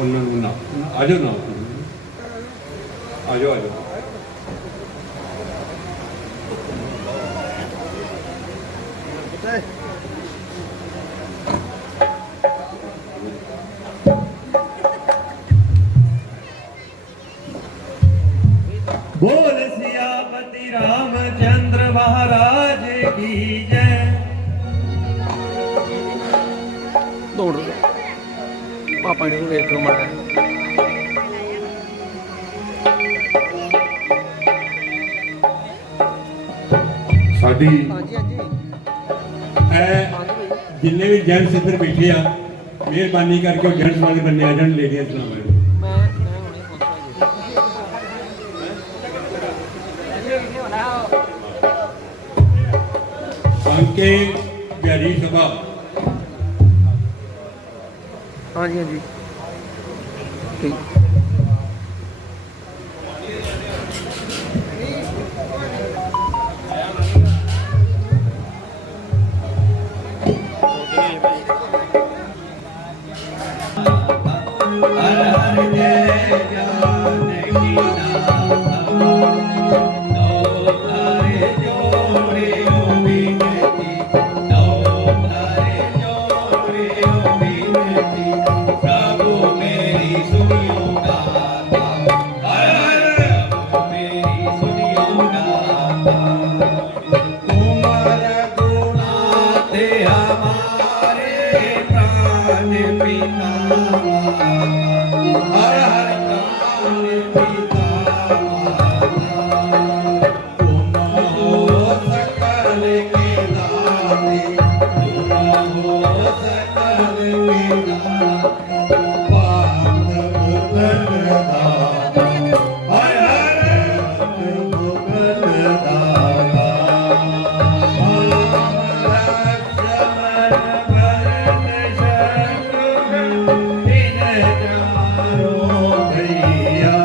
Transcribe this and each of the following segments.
उन्होंने ना आ जाओ ना आ जाओ आ जाओ। बोल सियापति रामचंद्र महाराज की जय। दौड़ पापा ने देखो मारा साडी हाँ जी हाँ जी जिन्ने भी जेंट्स इधर बैठे आ मेहरबानी करके वो जेंट्स वाले बंदे आ जान लेडीज ना बने मैं हुणे अंके प्यारी सभा। हाँ जी हाँ जी ठीक हर हर जय जानकी नाम दो तारे जोड़े विनती दो तारे जोड़े विनती प्रभु मेरी सुनियो गाथा हर हर प्रभु मेरी सुनियो गाथा कुमार गुणाते हमारे प्राण पिता हर हर प्राण पिता तुम हो सकल के दाते तुम हो सकल के दाते पावन मुगल दाता हर हर मुगल दाता लक्ष्मण भरत शत्रुघ्न इन चारों भैया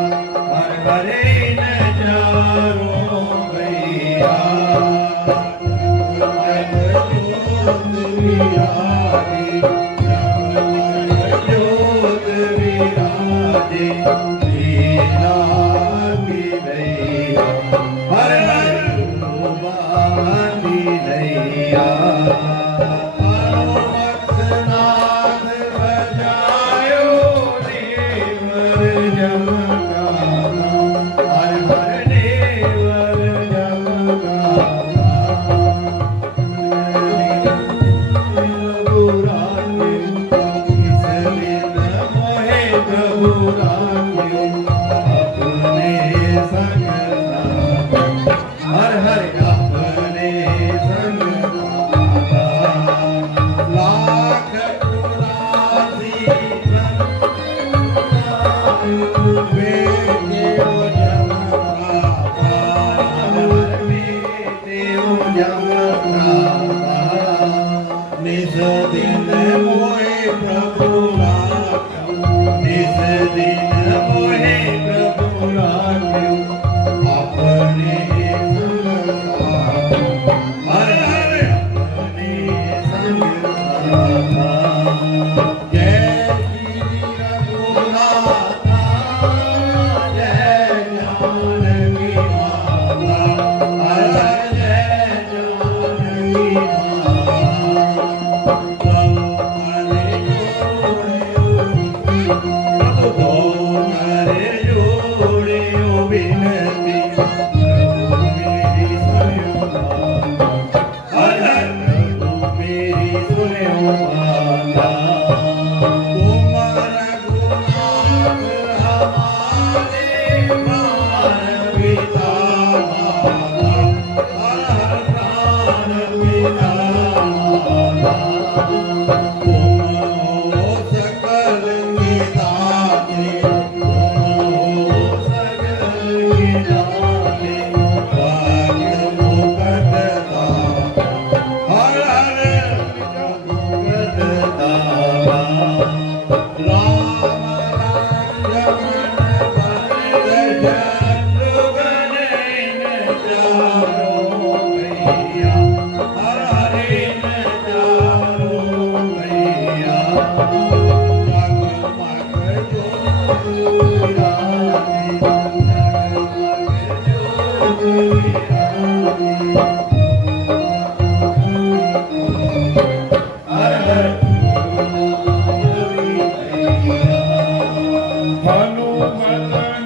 हनुमत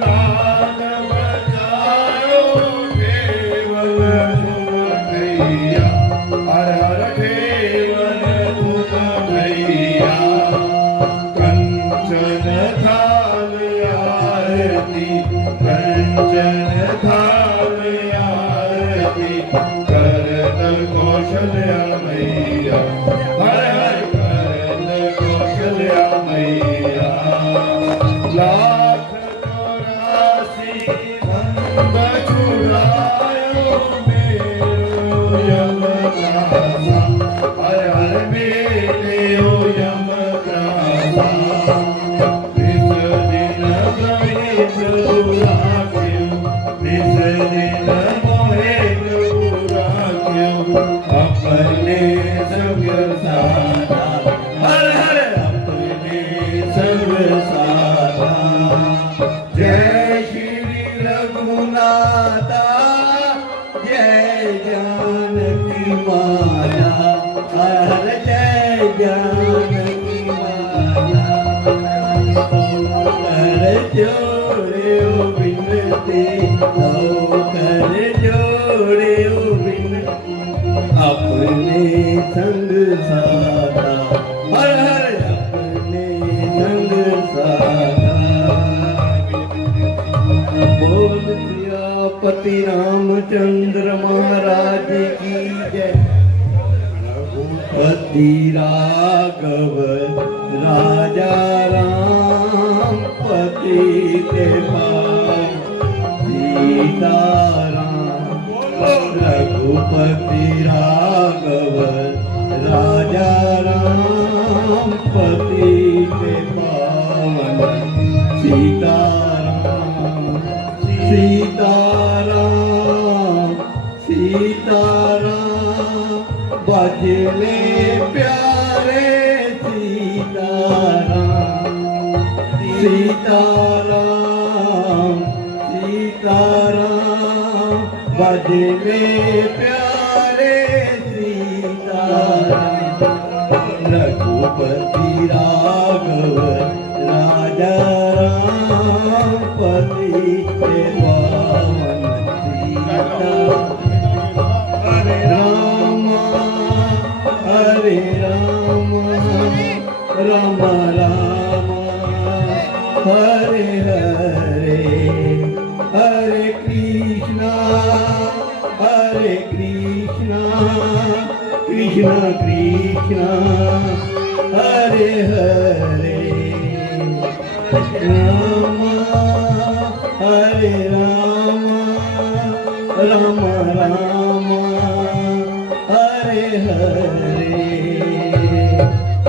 नाद बजायो केवल तुम भैया हर हर केवल तुम भैया कंचन थाल आरती कंचन थाल आरती करन कौशल्या मैया हर हर करन कौशल्या मैया लाख 84 बंद छुड़ायो मेरो यमराजा हर हर मेरे ओ यमराजा निस दिन गए राख्यो निस दिन मोहे राख्यो अपने संग साधा हर हर अपने संग साधा जय श्री रघुनाथा जय जानकी माता हर जय जानकी माता कर जोड़े ओ बिनती कर जोड़े ओ बिनती अपने संग साधा हर हर अपने संग साधा बोल सियापति रामचंद्र महाराज की जय रघुपति राघव राजा राम पतित पावन सीताराम रघुपति राघव राजा राम पतित पावन सीताराम सीताराम सीताराम बजले प्यारे सीताराम सीताराम सीताराम बजले प्यारे सीताराम रघुपति राघव राजा राम पतित पावन सीताराम हरे राम राम राम हरे हरे हरे कृष्णा कृष्णा कृष्णा हरे हरे राम हरे राम राम राम हरे हरे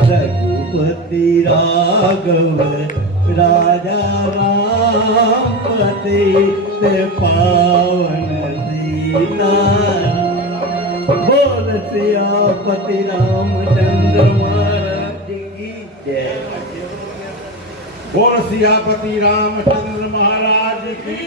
रघुपति राघव राजा राम पतित पावन सीताराम बोल सियापति रामचंद्र महाराज की जय बोल सियापति रामचंद्र महाराज की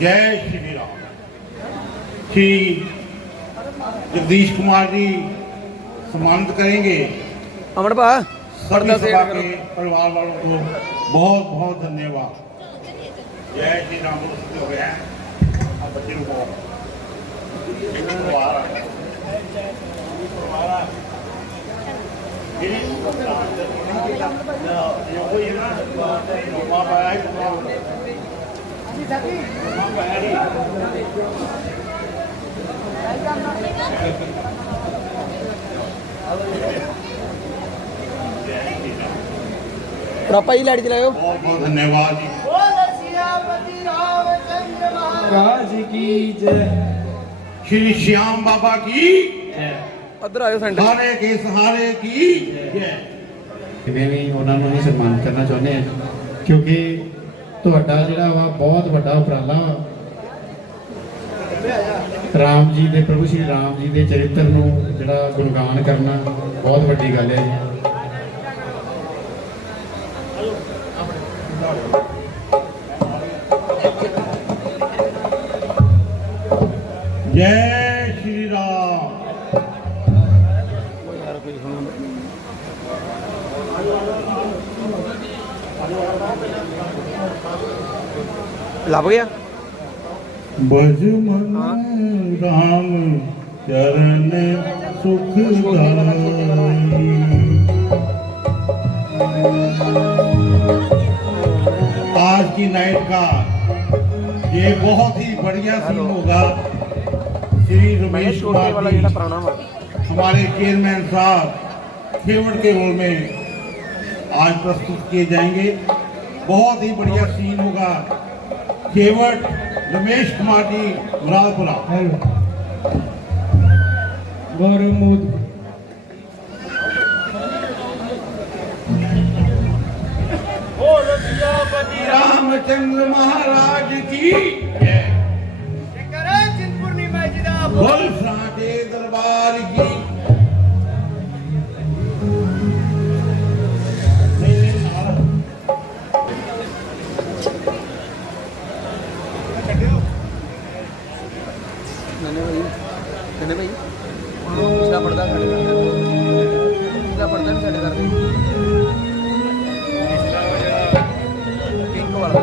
जय श्री राम। श्री जगदीश कुमार जी सम्मानित करेंगे। अमर भा सभी सभा के परिवार वालों को बहुत बहुत धन्यवाद। जय श्री राम। हो गया अब बच्चे को आ रहा है। रापा जी लाइट चलाओ। बहुत बहुत धन्यवाद जी। राज की जय। श्री श्याम बाबा की उधर आयो सेंटर। सहारे के सहारे की जय। ਮੈਂ ਵੀ ਉਹਨਾਂ ਨੂੰ ਹੀ ਸਨਮਾਨ ਕਰਨਾ ਚਾਹੁੰਦੇ ਹਾਂ ਕਿਉਂਕਿ ਤੁਹਾਡਾ ਜਿਹੜਾ ਵਾ ਬਹੁਤ ਵੱਡਾ ਉਪਰਾਲਾ ਵਾ ਰਾਮ ਜੀ ਦੇ ਪ੍ਰਭੂ ਸ਼੍ਰੀ ਰਾਮ ਜੀ ਦੇ ਚਰਿੱਤਰ ਨੂੰ ਜਿਹੜਾ ਗੁਣਗਾਨ ਕਰਨਾ ਬਹੁਤ ਵੱਡੀ ਗੱਲ ਹੈ ਜੀ। जय श्री राम। ਲੱਭ ਗਿਆ। बज मन राम चरण सुखदाई। आज की नाइट का ये बहुत ही बढ़िया सीन होगा। श्री रमेश कुमार जी हमारे चेयरमैन साहब खेवड़ के रोल में आज प्रस्तुत किए जाएंगे। बहुत ही बढ़िया सीन होगा। खेवड़ रमेश कुमार जी मुरादपुरा। गौरव मोदी। रामचंद्र महाराज की जय। बोल साचे दरबार की। कहने भाई पिछला पर्दा साइड कर दे। पिछला पर्दा भी साइड कर दे। पिंक वाला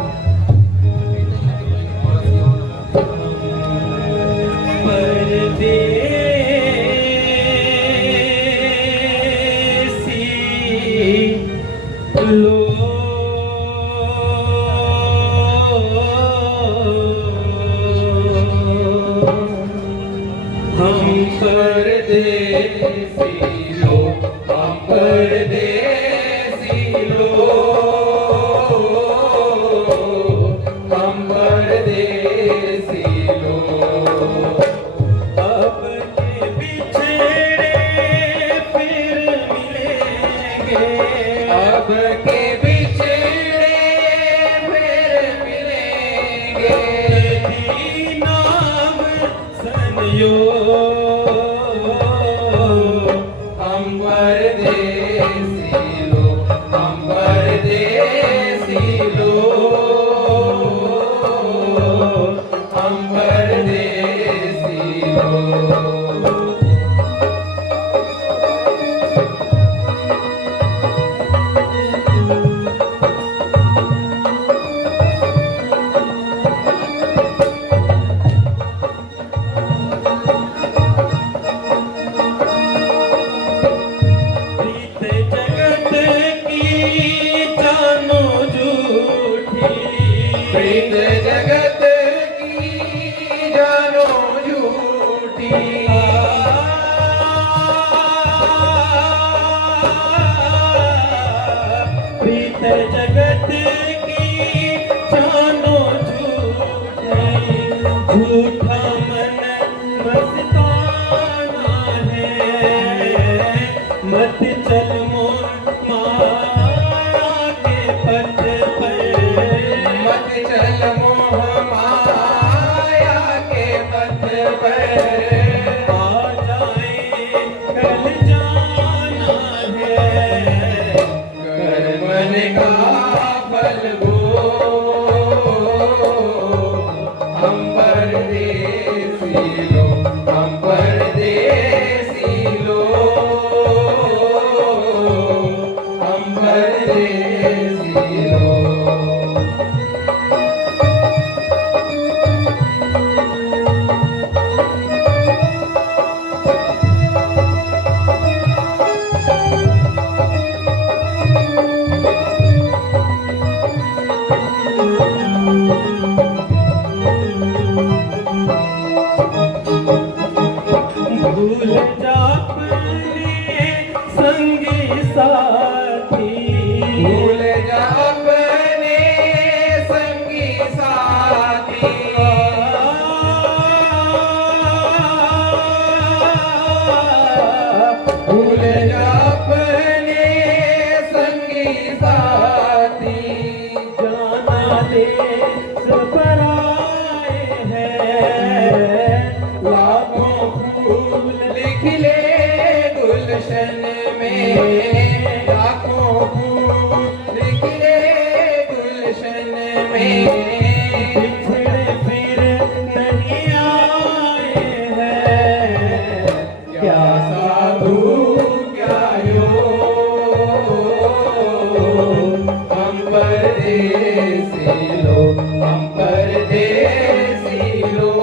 गुलशन में लाखों फूल खिले गुलशन में बिछड़े फिर नहीं आए हैं क्या साधु क्या योग हम परदेसी लोग हम परदेसी लोग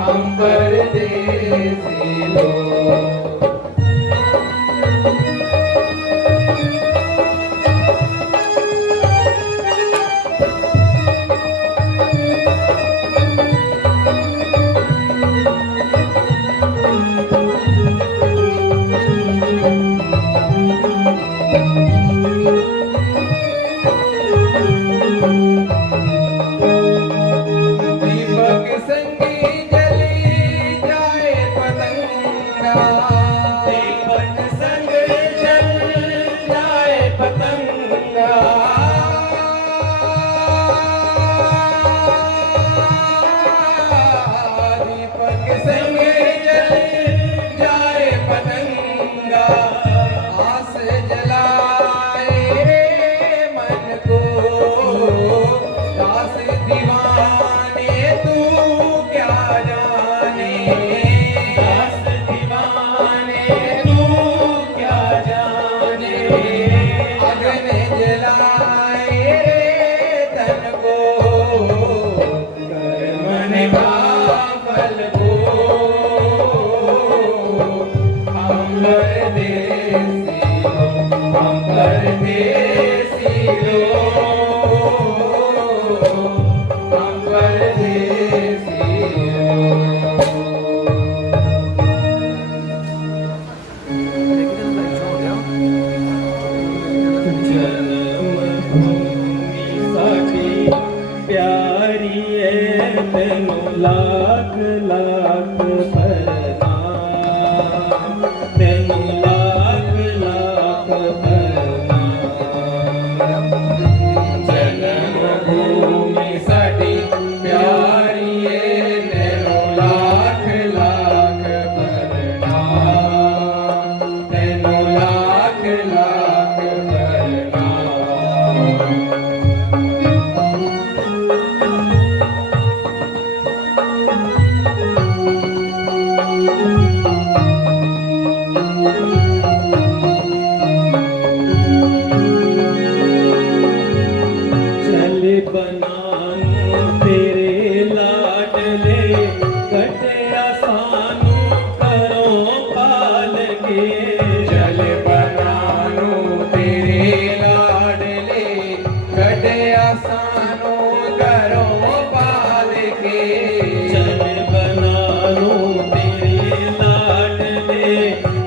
हम परदेसी लोग दीपक संगी जली जाए पतंगा दीपक संग जल जाए पतंगा दीपक संग जल जाए पतंगा आस जलाए मन को दास दीवाने तू क्या जाने दास दीवाने तू क्या जाने अगन जलाए तन को कर्मन का फल को हम परदेसी लोग हम परदेसी लोग हम परदेसी जन्मभूमि साडी प्यारी है तैनू लाख लाख प्रणाम तैनू लाख लाख प्रणाम जन्मभूमि साडी प्यारी है तैनू लाख लाख प्रणाम तैनू लाख लाख प्रणाम चल बनानू तेरे लाडले कटिया सानू करो पाल के चल बनानू तेरे लाडले कटिया सानू करो पाल के चल बनानू तेरे लाडले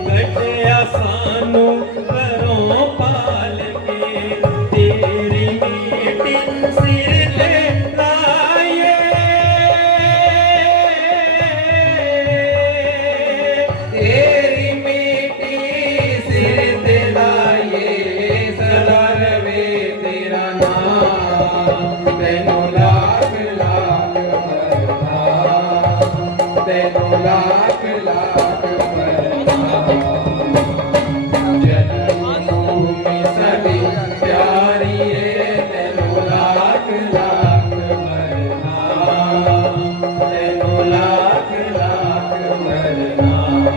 कटिया सानू करो पाल के तेरी मीठी सिर ले लाए तेरी मीठी सिर ते लाए सदा रवे तेरा नाम तैनू लाख लाख प्रणाम तैनू लाख लाख प्रणाम जन्मभूमि साडी प्यारी है तैनू लाख लाख प्रणाम तैनू लाख लाख प्रणाम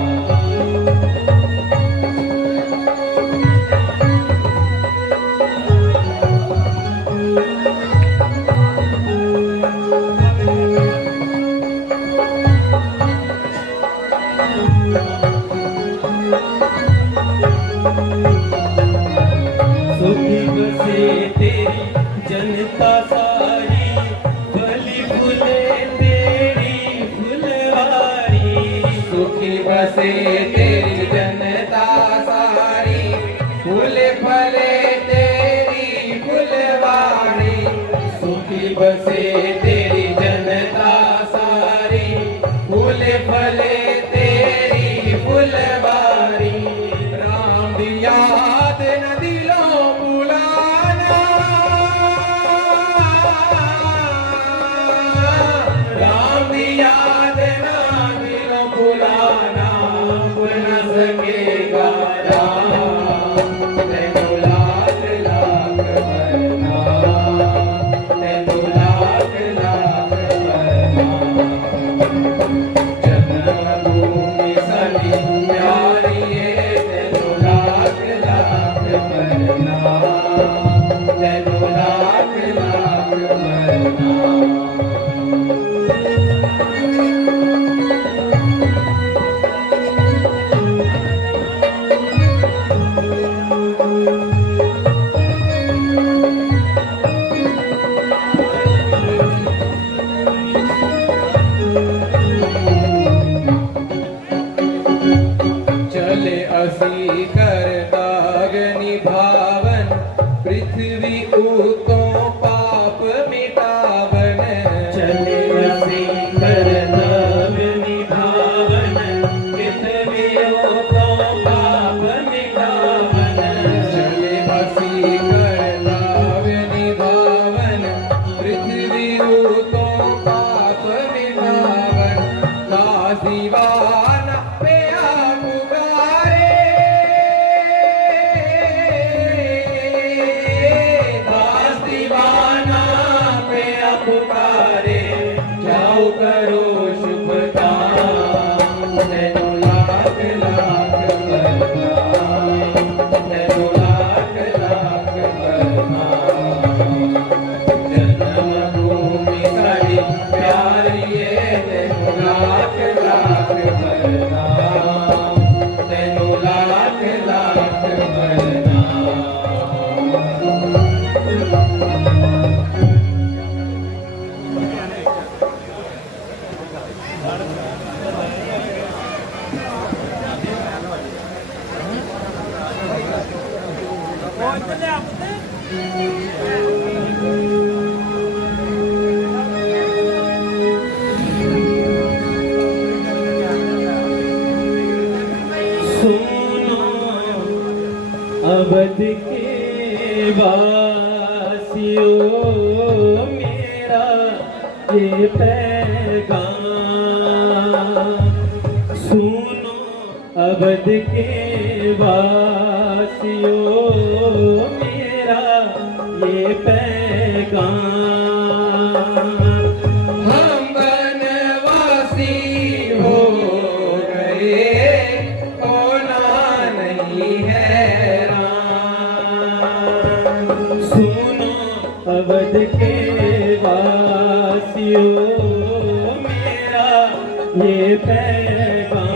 सुखी बसे तेरी जनता सारी भली फुले तेरी फुलवारी सुखी बसे तेरी जनता सारी फूले फले तेरी फुलवारी सुखी बसे तेरी जनता सारी फूले फले तेरी फुलवारी राम दी याद न दिलों बुलाना राम दी याद न दिलों बुलाना वसीकर दाग निभावन पृथ्वी ऊतों पाप मिटावन चले वसीकर दाग निभावन पृथ्वी ऊतों पाप मिटावन चले वसीकर दाग निभावन पृथ्वी ऊतों पाप मिटावन दास दीवाना पे आप पुकारे दास दीवाना पे आप पुकारे जाओ करो शुभ काम तैनो लाख लाख प्रणाम तैनो लाख लाख प्रणाम जन्मभूमि साडी प्यारी है तैनो लाख लाख प्रणाम तैनो लाख लाख प्रणाम सुनो अवध के वासियों मेरा ये पैगाम सुनो अवध के वासियों मेरा ये पैगाम हम बनवासी हो गए होना नहीं हैरान सुनो अवध के वासियों मेरा ये पैगाम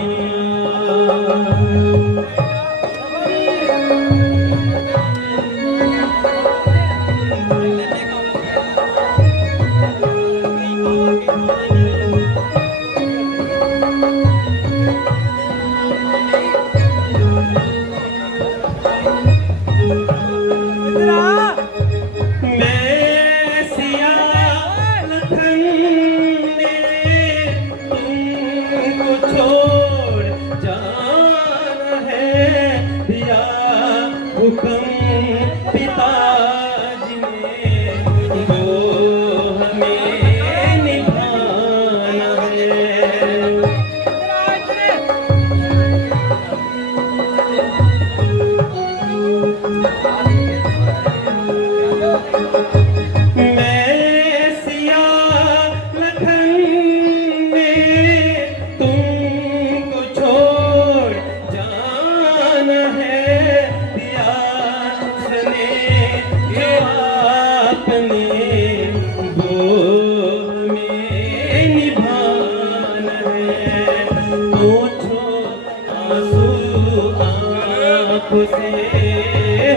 मैं सिया लखन ने तुमको छोड़ जाना है दिया हुक्म पिताजी ने वो हमें निभाना है मैं सिया लखन ने तुमको छोड़ जाना है दिया सने जो आपने वो हमें निभाना है पूछो आंसू आँख से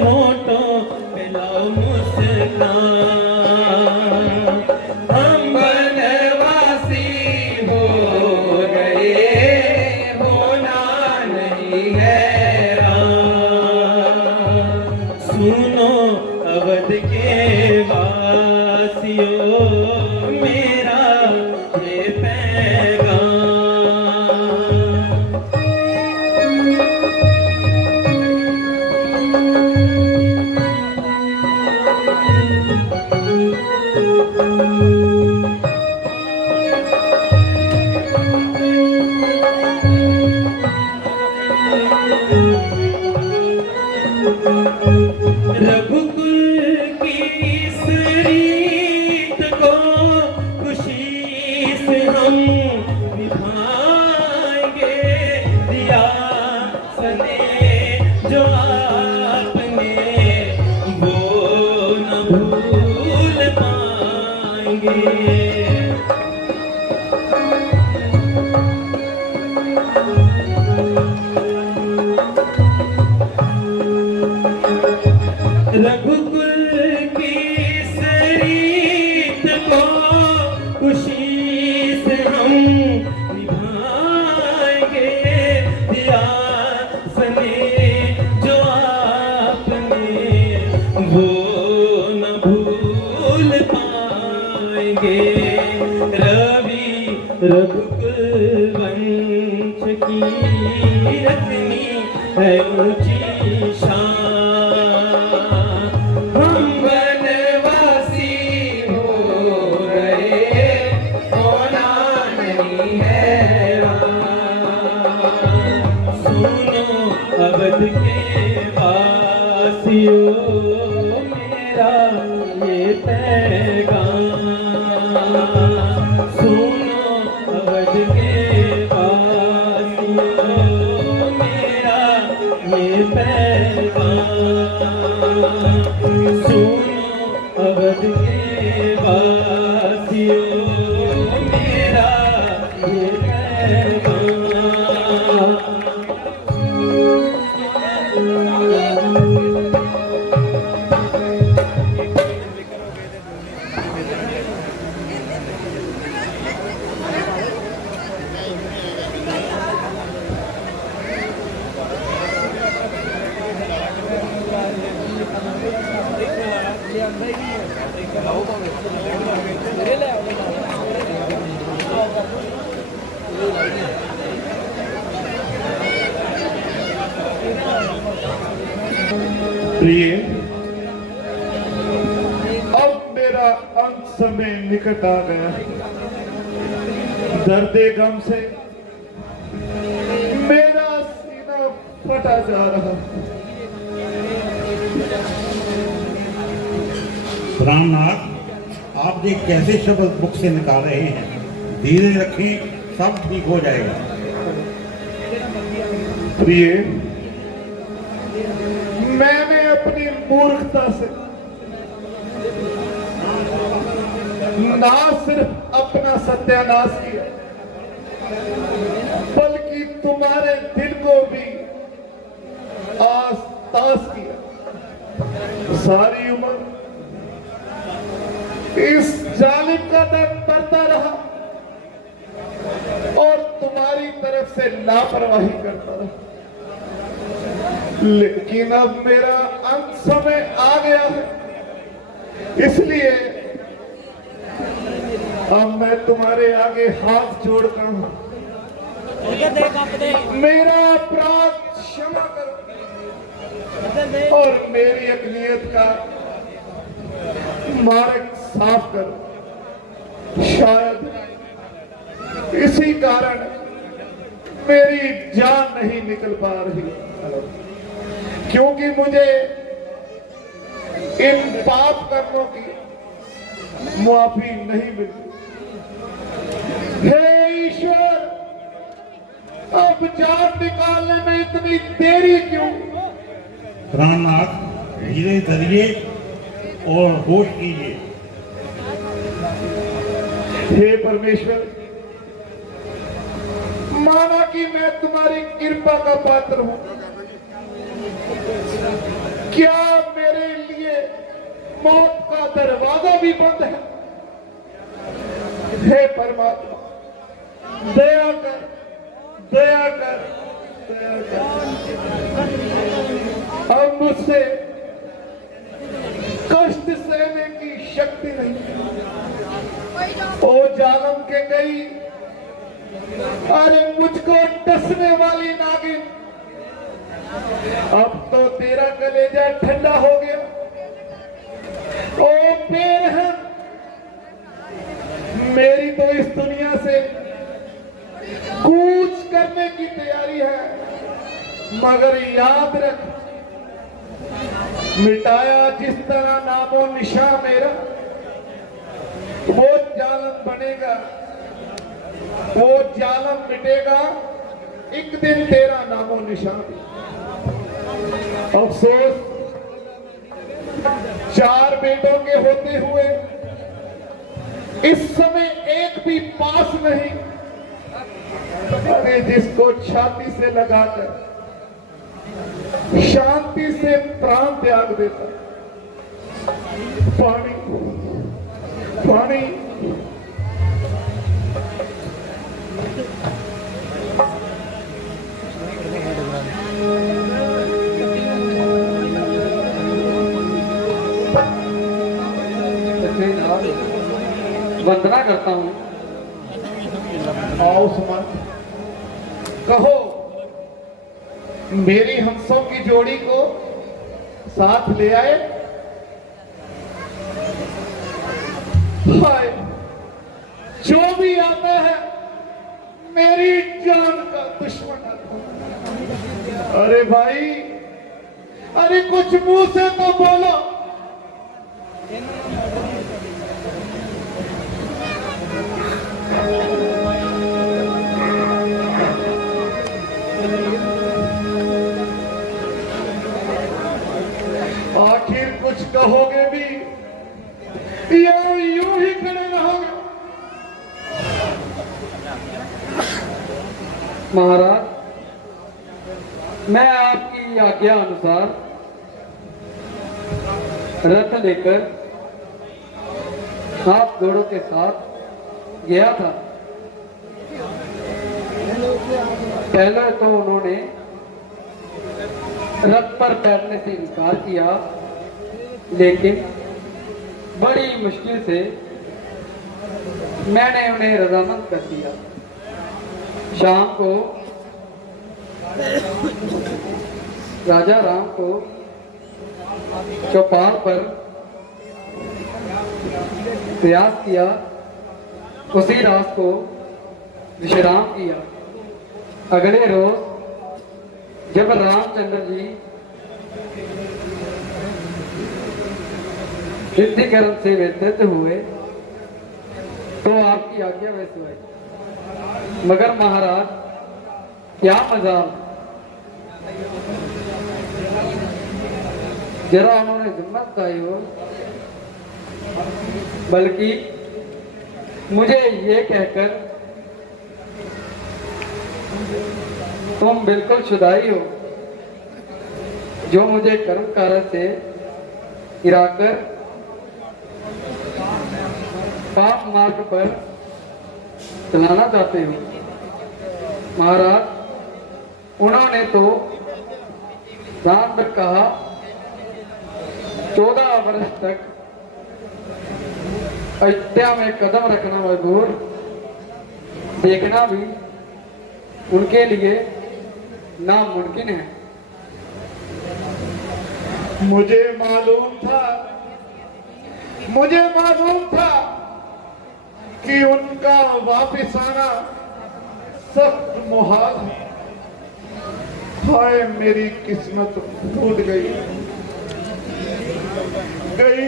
होठों पे लाओ मुस्कान हम बनवासी हो गए होना नहीं हैरान सुनो अवध के वासियों मेरा ये पैगाम रघुकुल की इस रीत को खुशी से हम निभाएंगे दिया सने जो आपने वो न भूल पाएंगे रघु रघुकुल वंश की रखनी है ऊंची शान। हम वनवासी हो रहे होना नहीं है सुनो अवध के वासियों मेरा ये पैगाम। सुनो अवध के वासियों मेरा ये पैगाम। सुनो अवध के वासियों मेरा ये पैगाम। प्रिय, अब मेरा अंत समय निकट आ गया। दर्दे गम से मेरा सीना फटा जा रहा। रामनाथ, आप ये कैसे शब्द मुख से निकाल रहे हैं? धीरे रखें, सब ठीक हो जाएगा। प्रिय, मैंने अपनी मूर्खता से ना सिर्फ अपना सत्यानाश किया, बल्कि तुम्हारे दिल को भी आस तास किया। सारी उम्र इस जालिम का दर्द बढ़ता रहा और तुम्हारी तरफ से लापरवाही करता रहा। लेकिन अब मेरा अंत समय आ गया है, इसलिए अब मैं तुम्हारे आगे हाथ जोड़ता हूं। मेरा अपराध क्षमा करो और मेरी अकलियत का मार्ग साफ करो। शायद इसी कारण मेरी जान नहीं निकल पा रही, क्योंकि मुझे इन पाप कर्मों की माफी नहीं मिलती। हे ईश्वर, अब जान निकालने में इतनी देरी क्यों? रामनाथ, धीरे धरिए और होश कीजिए। हे परमेश्वर, माना कि मैं तुम्हारी कृपा का पात्र हूं, क्या मेरे लिए मौत का दरवाजा भी बंद है? हे परमात्मा, दया कर, दया कर, दया कर। अब मुझसे कष्ट सहने की शक्ति नहीं। ओ जालम के गई, अरे मुझको डसने वाली नागिन, अब तो तेरा कलेजा ठंडा हो गया। ओ बेरहम, मेरी तो इस दुनिया से कूच करने की तैयारी है, मगर याद रख, मिटाया जिस तरह नामो निशा मेरा, वो जालम बनेगा, वो जालम मिटेगा, एक दिन तेरा नामो निशान भी। अफसोस, 4 बेटों के होते हुए इस समय एक भी पास नहीं। अरे जिसको छाती से लगाकर शांति से प्राण त्याग देता। पानी, पानी। वंदना करता हूँ। मेरी हंसों की जोड़ी को साथ ले आए। हाय, जो भी आता है मेरी जान का दुश्मन आता है। अरे भाई, अरे कुछ मुंह से तो बोलो। आखिर कुछ कहोगे भी या यूं ही खड़े रहोगे? महाराज, मैं आपकी आज्ञा अनुसार रथ लेकर हाथ घोड़ों के साथ गया था। पहले तो उन्होंने रथ पर बैठने से इनकार किया, लेकिन बड़ी मुश्किल से मैंने उन्हें रजामंद कर दिया। शाम को राजा राम को चौपाल पर प्रयास किया, उसी रात को विश्राम किया। अगले रोज जब रामचंद्र जी सिद्धिकरण से व्यतीत हुए तो आपकी आज्ञा वैसे हुई। मगर महाराज, क्या मजाल, जरा उन्होंने हिम्मत खाई हो, बल्कि मुझे ये कहकर तुम बिल्कुल शुदाई हो, जो मुझे कर्म कार्य से गिराकर पाप मार्ग पर चलाना चाहते हो। महाराज, उन्होंने तो राम तक कहा 14 वर्ष तक अयोध्या में कदम रखना मजबूर, देखना भी उनके लिए नामुमकिन है। मुझे मालूम था कि उनका वापिस आना सख्त मुहाल है। हाय, मेरी किस्मत टूट गई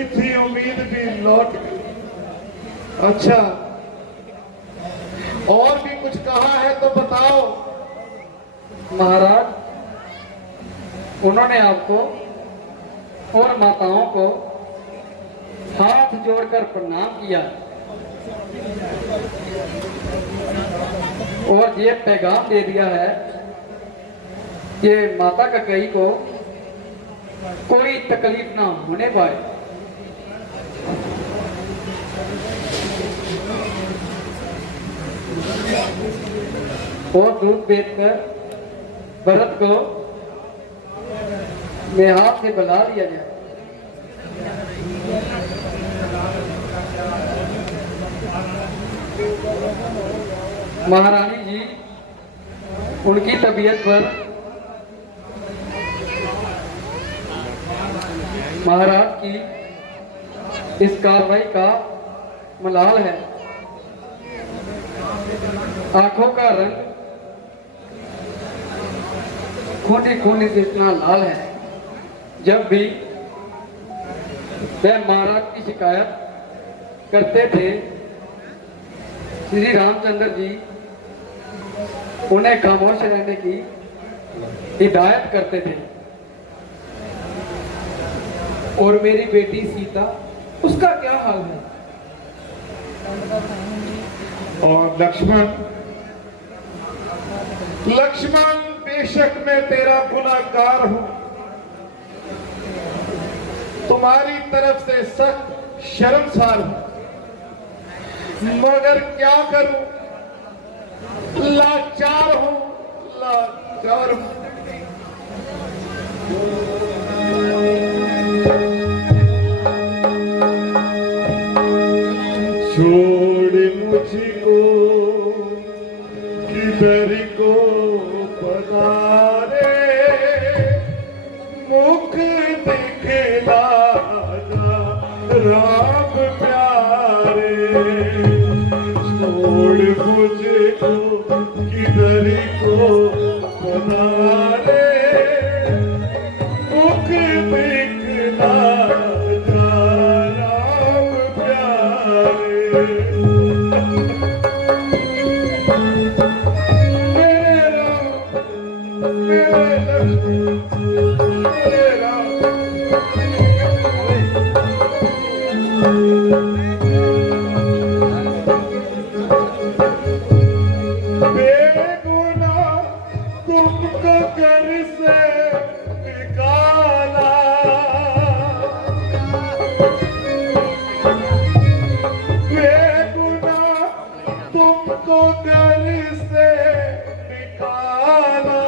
थी उम्मीद भी लौट गई। अच्छा, और भी कुछ कहा है तो बताओ। महाराज, उन्होंने आपको और माताओं को हाथ जोड़कर प्रणाम किया और ये पैगाम दे दिया है कि माता कैकेयी को कोई तकलीफ ना होने पाए। और दूध बेचकर भरत को हाथ से बुला लिया गया। महारानी जी, उनकी तबीयत पर महाराज की इस कार्रवाई का मलाल है। आंखों का रंग खूनी से इतना लाल है। जब भी वह महाराज की शिकायत करते थे, श्री रामचंद्र जी उन्हें खामोश रहने की हिदायत करते थे। और मेरी बेटी सीता, उसका क्या हाल है? और लक्ष्मण, बेशक मैं तेरा गुनाहगार हूं, तुम्हारी तरफ से सख्त शर्मसार हूं, मगर क्या करूं, लाचार हूं। छोड़ मुझको किधर को पधारे, बेगुनाह तुमको घर से निकाला, बेगुनाह तुमको घर से निकाला,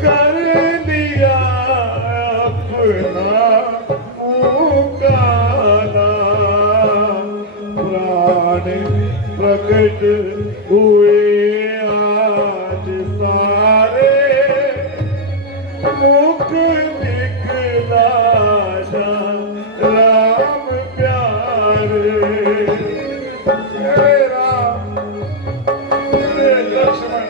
कर लिया अपना मुकाला, प्राण प्रकट हुए आज सारे, मुख निकला जा राम प्यारे, जय राम जय लक्ष्मण।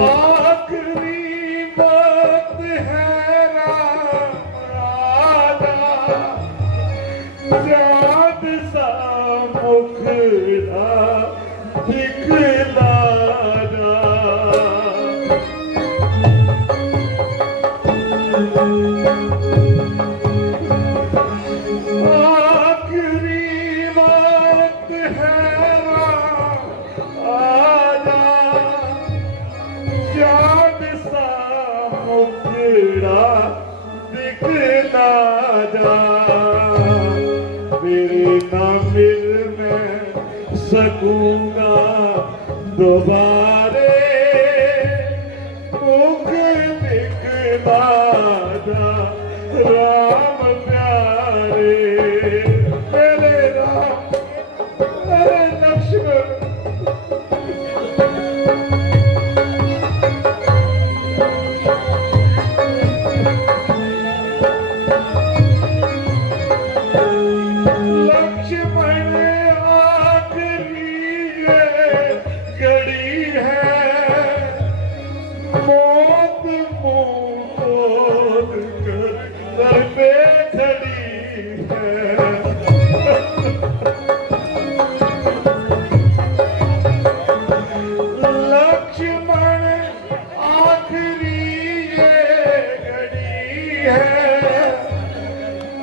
आखिरी बात है राम राजा, चाँद सा मुखड़ा दिखला जा, आखिरी बात है राम आजा, चाँद सा मुखड़ा दिखला जा, मेरे ना मिल मैं सकूंगा दोबारे, मुख दिखला जा राम प्यारे, मेरे राम मेरे लक्ष्मण। लक्ष्मण आखिरी ये घड़ी है, मौत मुंह खोल कर दर पे खड़ी है, लक्ष्मण आखिरी ये घड़ी है,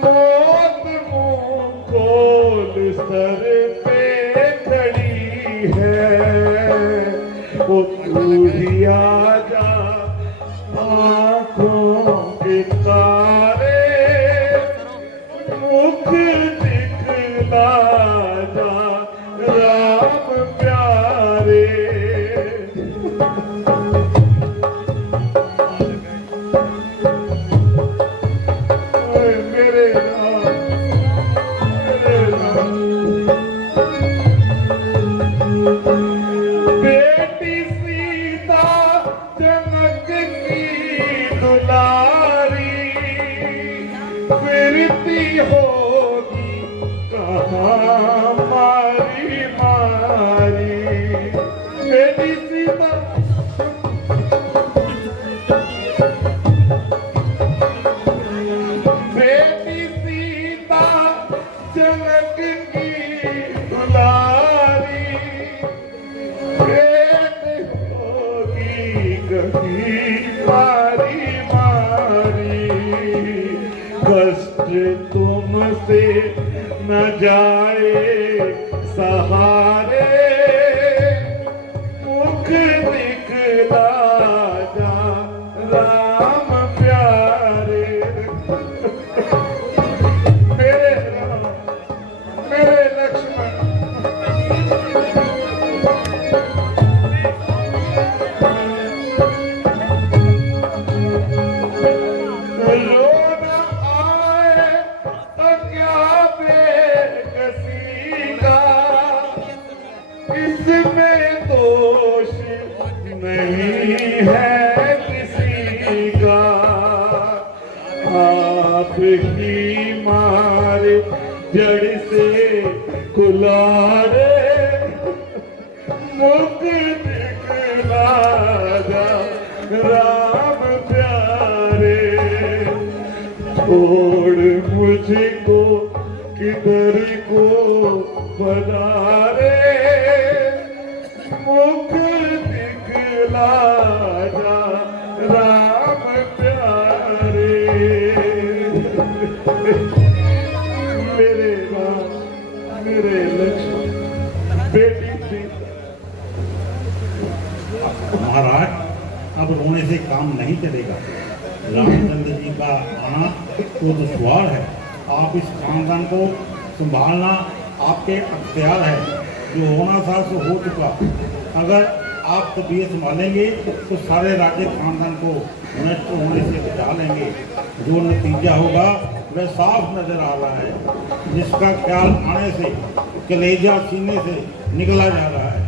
मौत मुंह खोल सर पे खड़ी है, वो तू ही आजा आँखों के तारे, मुख दिखला जा राम प्यारे, ओए मेरे राम मेरे राम। बेटी सीता जनक की दुलारी, फिरती होगी कहाँ मारी मारी, बेटी सीता बेटी सीता जनक की दुलारी, भेंट होगी कहीं मारी मारी, कष्ट तुमसे न जाए सहारे, मुख दिखला जा राम प्यारे, मेरे राम मेरे लक्ष्मण। रोना आए तो क्या बेकसी का, इसमें दोष नहीं है किसी का, आप ही मारे जड़ से कुलारे, मुख दिखला जा राम प्यारे, छोड़ मुझको किधर को बना रे, मुख दिखला जा राम प्यारे। मेरे राम मेरे लक्ष्मण बेटी सीता। महाराज, अब रोने से काम नहीं चलेगा। रामचंद्र जी का आना तो दुश्वार है। आप इस खानदान को संभालना आपके अख्तियार है। जो होना था सो हो चुका। अगर आप तबीयत संभालेंगे तो सारे राज्य खानदान को नष्ट होने से बचा लेंगे। जो नतीजा होगा वह साफ नजर आ रहा है, जिसका ख्याल आने से कलेजा सीने से निकला जा रहा है।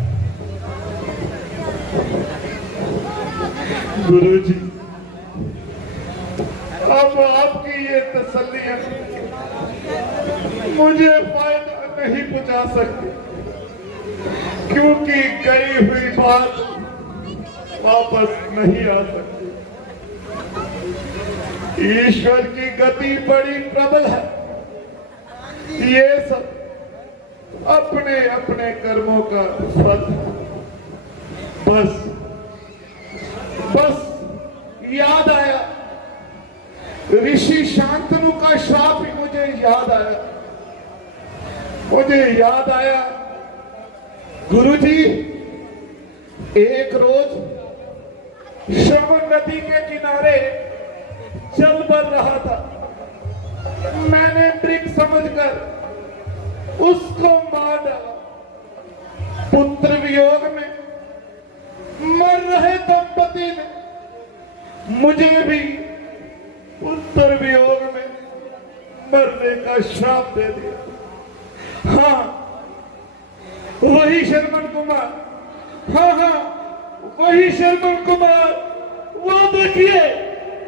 गुरुजी, अब आपकी ये तसल्लियां मुझे फायदा नहीं पहुंचा सकती, क्योंकि गई हुई बात वापस नहीं आ सकती। ईश्वर की गति बड़ी प्रबल है। ये सब अपने अपने कर्मों का फल है। बस याद आया, ऋषि शांतनु का श्राप ही मुझे याद आया। गुरुजी, एक रोज श्रवण नदी के किनारे जल भर रहा था। मैंने मृग समझकर उसको मार डाला। पुत्र वियोग में मर रहे दंपति ने मुझे भी पुत्र वियोग में मरने का श्राप दे दिया। हाँ, वही श्रवण कुमार, हाँ, वही श्रवण कुमार। वो देखिए,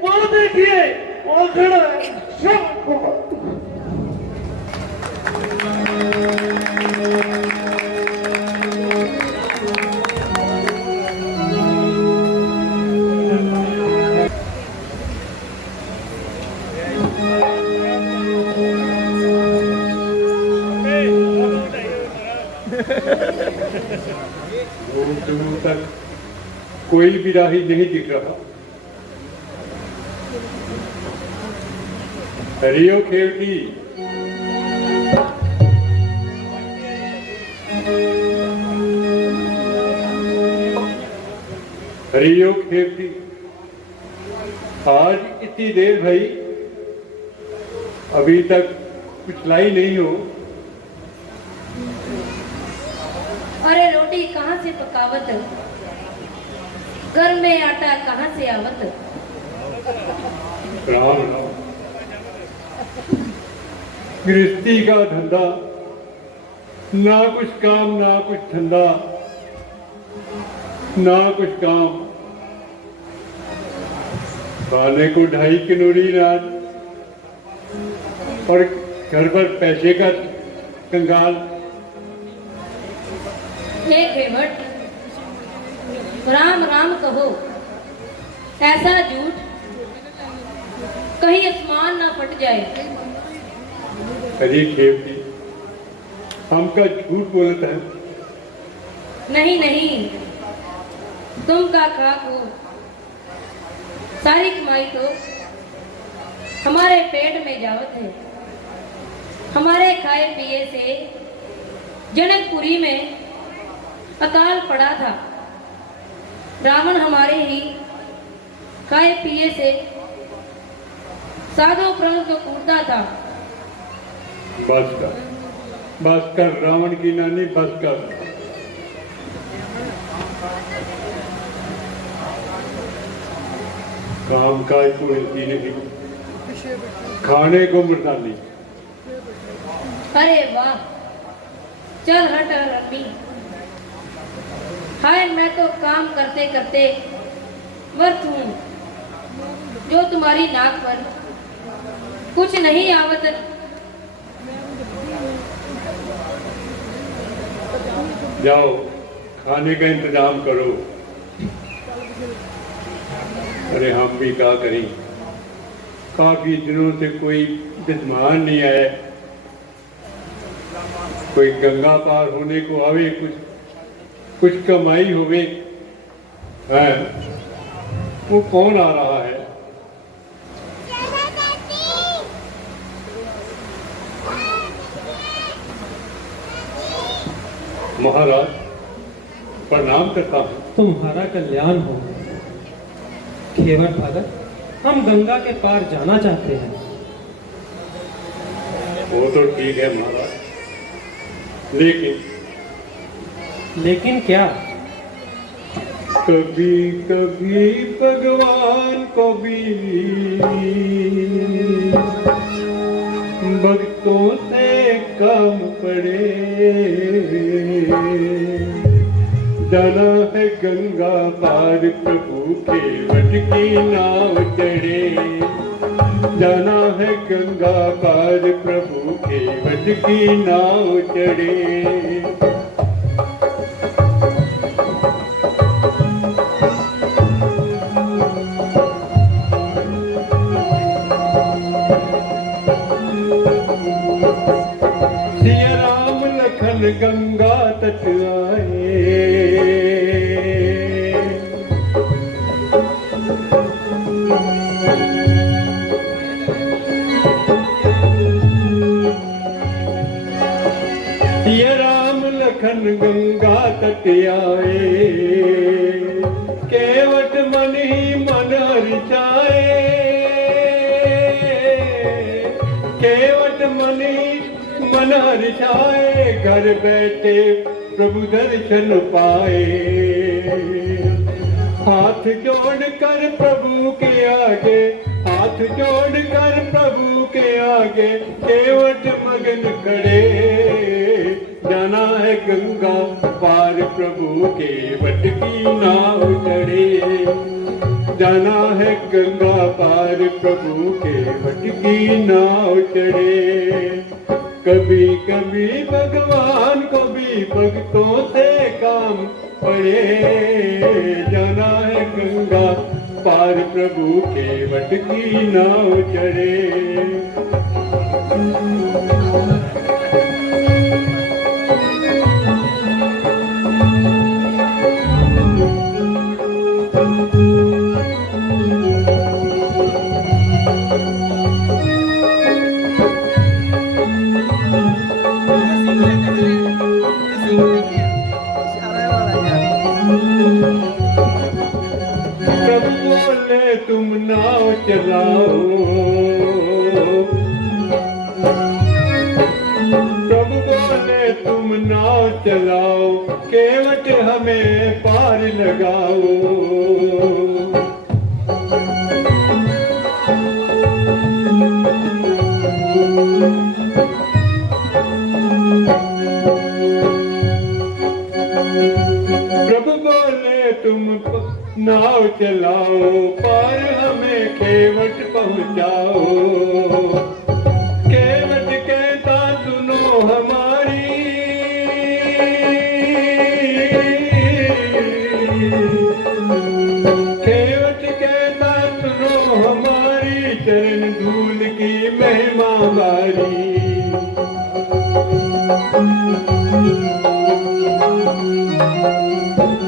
वो खड़ा है श्रवण कुमार। दूर तक कोई भी राही नहीं दिख रहा। हरियो खेवटी, हरियो खेवटी, आज इतनी देर भाई, अभी तक कुछ लाई नहीं हो। अरे रोटी कहाँ से पकावत, घर में आटा कहाँ से आवत। राम राम, गृहस्थी का धंधा, ना कुछ काम ना कुछ धंधा, ना कुछ काम। खाने को 2.5 किलोरी नान और घर पर पैसे का कंगाल। हे घेवट, राम राम कहो, ऐसा झूठ कहीं आसमान ना फट जाए। अरे खेवती, हम का झूठ बोलता है। नहीं, तुम का खाक हो। सारी कमाई तो हमारे पेट में जावत है। हमारे खाए पिए से जनकपुरी में अकाल पड़ा था। रावण हमारे ही खाए पिए से साधो प्रण को कूदता था। बस कर रावण की नानी, बस कर। काम काज को मिलती नहीं, खाने को मर्दानी। अरे वाह, चल हट रम्मी। हाय, मैं तो काम करते करते व्यर्थ हूँ। जो तुम्हारी नाक पर कुछ नहीं आवत। जाओ, खाने का इंतजाम करो। अरे हम भी क्या करें, काफी दिनों से कोई विद्वान नहीं आया, कोई गंगा पार होने को आवे, कुछ कमाई होवे है, वो कौन आ रहा है? महाराज प्रणाम करता हूँ। तुम्हारा कल्याण हो खेवर फादर, हम गंगा के पार जाना चाहते हैं। वो तो ठीक है महाराज, लेकिन क्या? कभी कभी भगवान को भी भक्तों से काम पड़े, जाना है गंगा पार प्रभु केवट की नाव चढ़े, जाना है गंगा पार प्रभु केवट की नाव चढ़े। सिया राम लखन गंगा तट आए, सिया राम लखन गंगा तट आए, केवट मन ही मन हरिचाए, केवट मन ही मन हरिचाए, घर बैठे प्रभु दर्शन पाए। हाथ जोड़ कर प्रभु के आगे, हाथ जोड़ कर प्रभु के आगे, केवट मगन खड़े, जाना है गंगा पार प्रभु केवट की नाव चढ़े, जाना है गंगा पार प्रभु केवट की नाव चढ़े। कभी कभी भगवान को भी भक्तों से काम पड़े, जाना है गंगा पार प्रभु केवट की नाव चढ़े। प्रभु बोले तुम नाव चलाओ, प्रभु बोले तुम नाव चलाओ, केवट हमें पार लगाओ। प्रभु बोले तुम नाव चलाओ, पार हमें केवट पहुंचाओ। केवट कहता सुनो हमारी, केवट कहता सुनो हमारी, चरण धूल की महिमा बारी।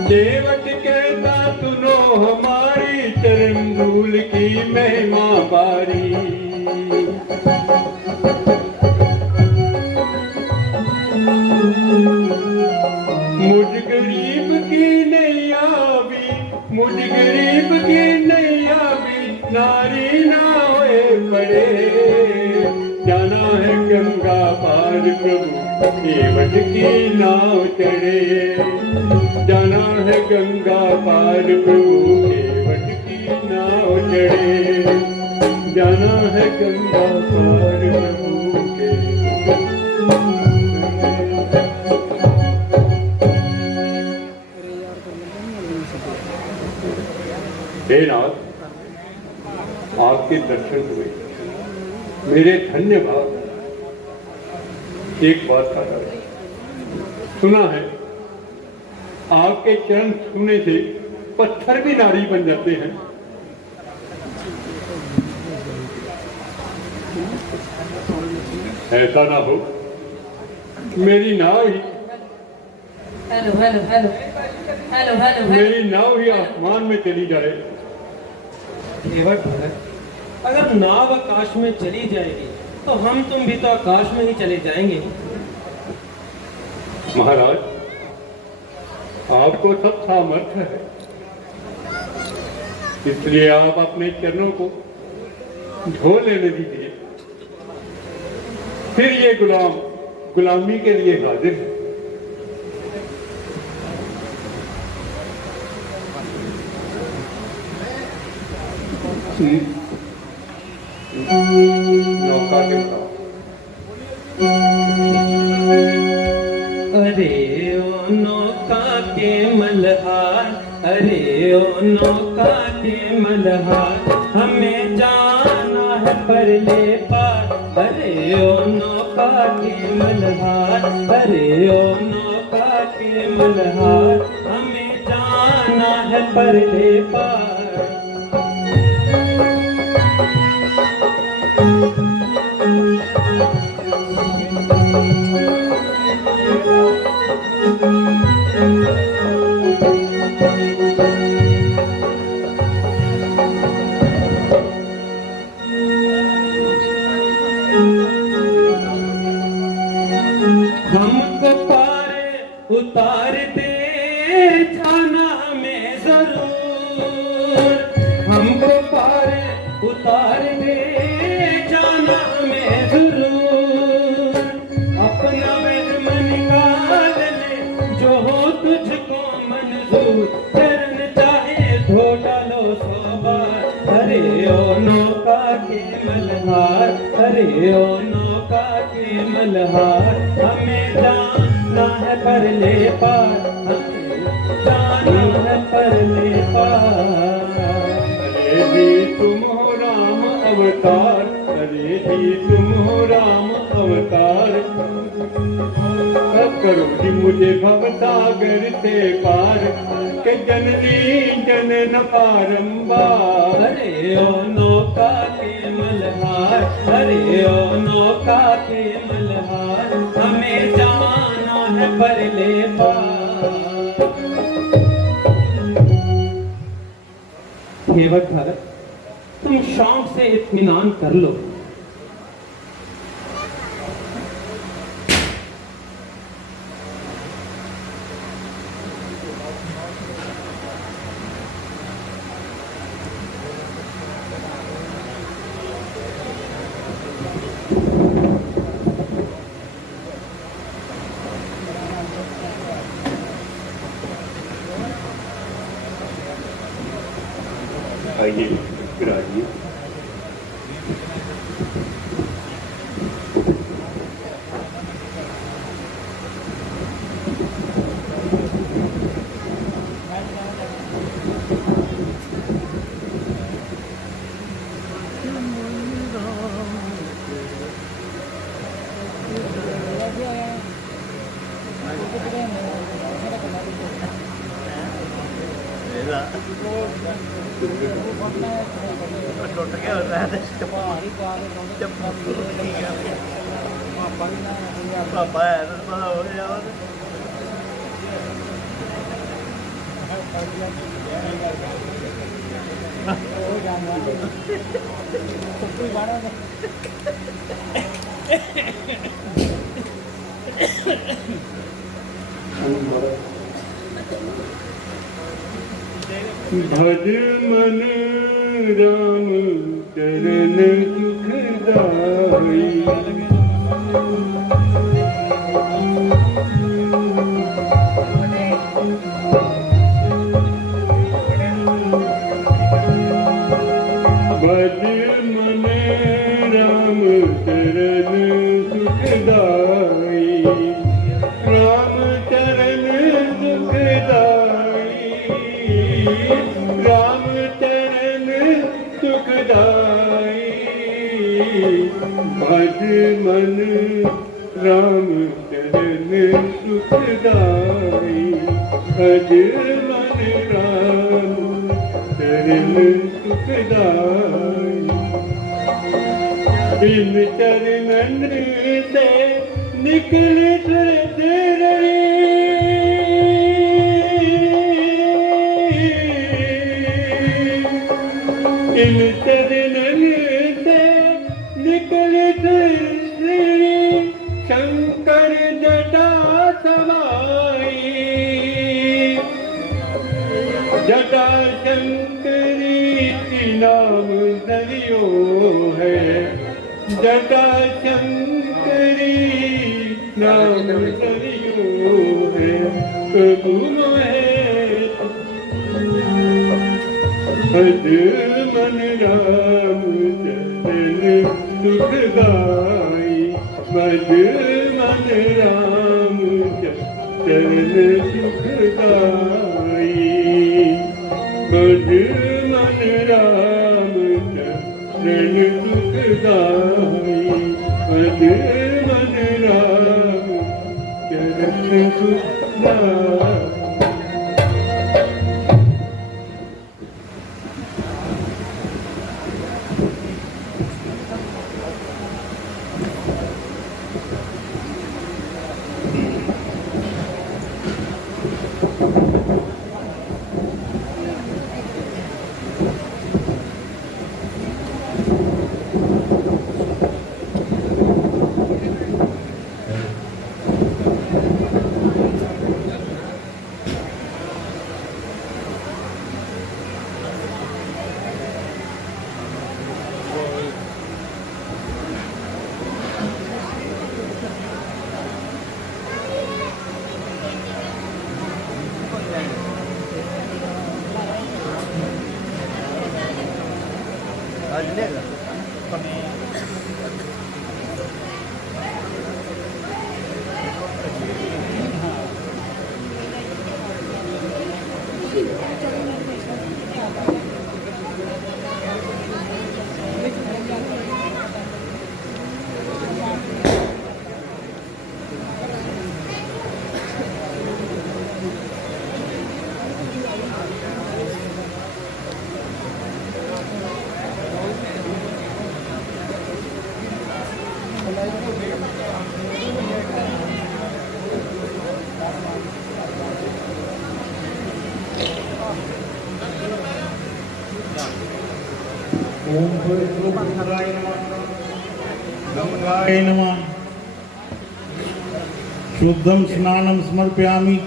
केवट कहता सुनो हमारी, चरण धूल की महिमा बारी। मुझ गरीब की नैया भी, मुझ गरीब की नैया भी, नारी ना होए पड़े, जाना है गंगा पार प्रभु केवट की नाव चढ़े, जाना है गंगा पार प्रभु केवट की नाव चढ़े, जाना है गंगा पार प्रभु केवट। हे नाथ, आपके दर्शन हुए, मेरे धन्य भाव। एक बात का डर है, सुना है आपके चरण छूने से पत्थर भी नारी बन जाते हैं। ऐसा ना हो मेरी नाव ही hello hello hello hello hello hello मेरी नाव ही आसमान में चली जाए। केवट भगत, अगर नाव आकाश में चली जाएगी तो हम तुम भी तो आकाश में ही चले जाएंगे। महाराज, आपको सब सामर्थ्य है, इसलिए आप अपने चरणों को धो लेने दीजिए, फिर ये गुलामी के लिए हाजिर है। नौका के साथ अरे ओ नौका के मल्हार, अरे ओ नौका के मल्हार, हमें जाना है परले पार। अरे ओ नौका के मल्हार, अरे ओ नौका के मल्हार, हमें जाना है परले पार। हमको पारे उतार दे जाना हमें जरूर, हमको पारे उतार दे जाना हमें जरूर। अपना वहम निकाल ले जो हो तुझको मंजूर, चरण चाहे धो डालो 100 बार। अरे ओ नौका के मल्हार, अरे ओ नौका के मल्हार, हमें जाना है परले पार, हमें जाना है परले पार। अरे जी तुम हो राम अवतार, अरे जी तुम हो राम अवतार, अब करो जी मुझे भवसागर से पार, के जननी जनन पारंबार। अरे ओ नौका के मल्हार, अरे ओ नौका के मल्हार, हमें जाना है परले पार। केवट भगत, तुम शौक से इत्मीनान कर लो। आइए फिर आइए। पापा है तो पता हो गया भज मन राम चरण सुखदाई, भज मन राम चरण सुखदाई, राम चरण सुखदाई, राम चरण सुखदाई। भज मन राम चरण सुखदाई, भज मन राम चरण सुखदाई। इन चरणन से निकली सुरधरी इन चरणन से निकली सुरधरी शंकर जटा समाई जटा शंकरी की नाम धरियो है जटा शंकरी नाम धरियो है प्रभु मोहे हद मन राम चरण सुख गाई मद मन राम चरण सुख गाई मद मन राम चरण सुख गाई मद मन राम चरण सुख गाई। ओम गंगाय नमः शुद्धं स्नानं समर्पयामि।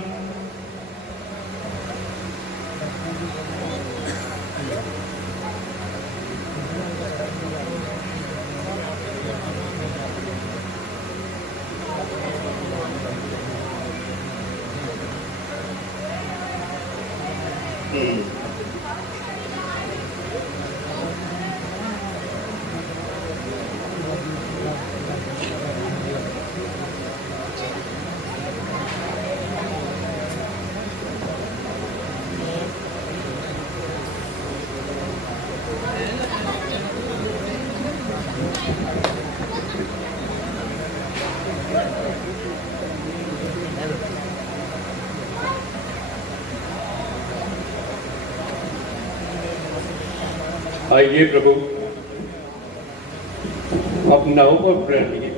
आइए प्रभु अपना और प्रण लीजिए।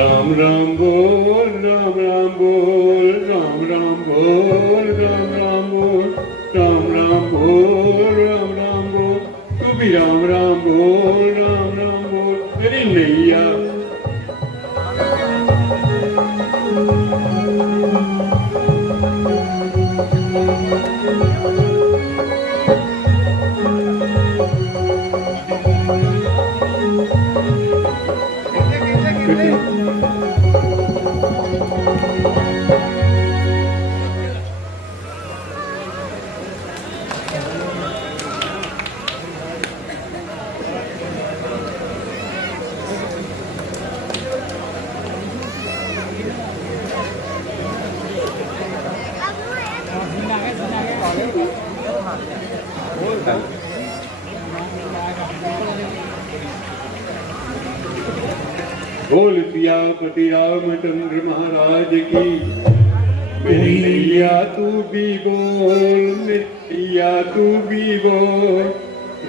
राम राम बोल राम राम बोल राम राम बोल राम राम बोल राम राम बोल राम राम बोल तू भी राम राम बोल मेरी नैया। चल बोल सियापति रामचंद्र महाराज की। मेरी नैया तू भी बोल, मैया तू भी बोल।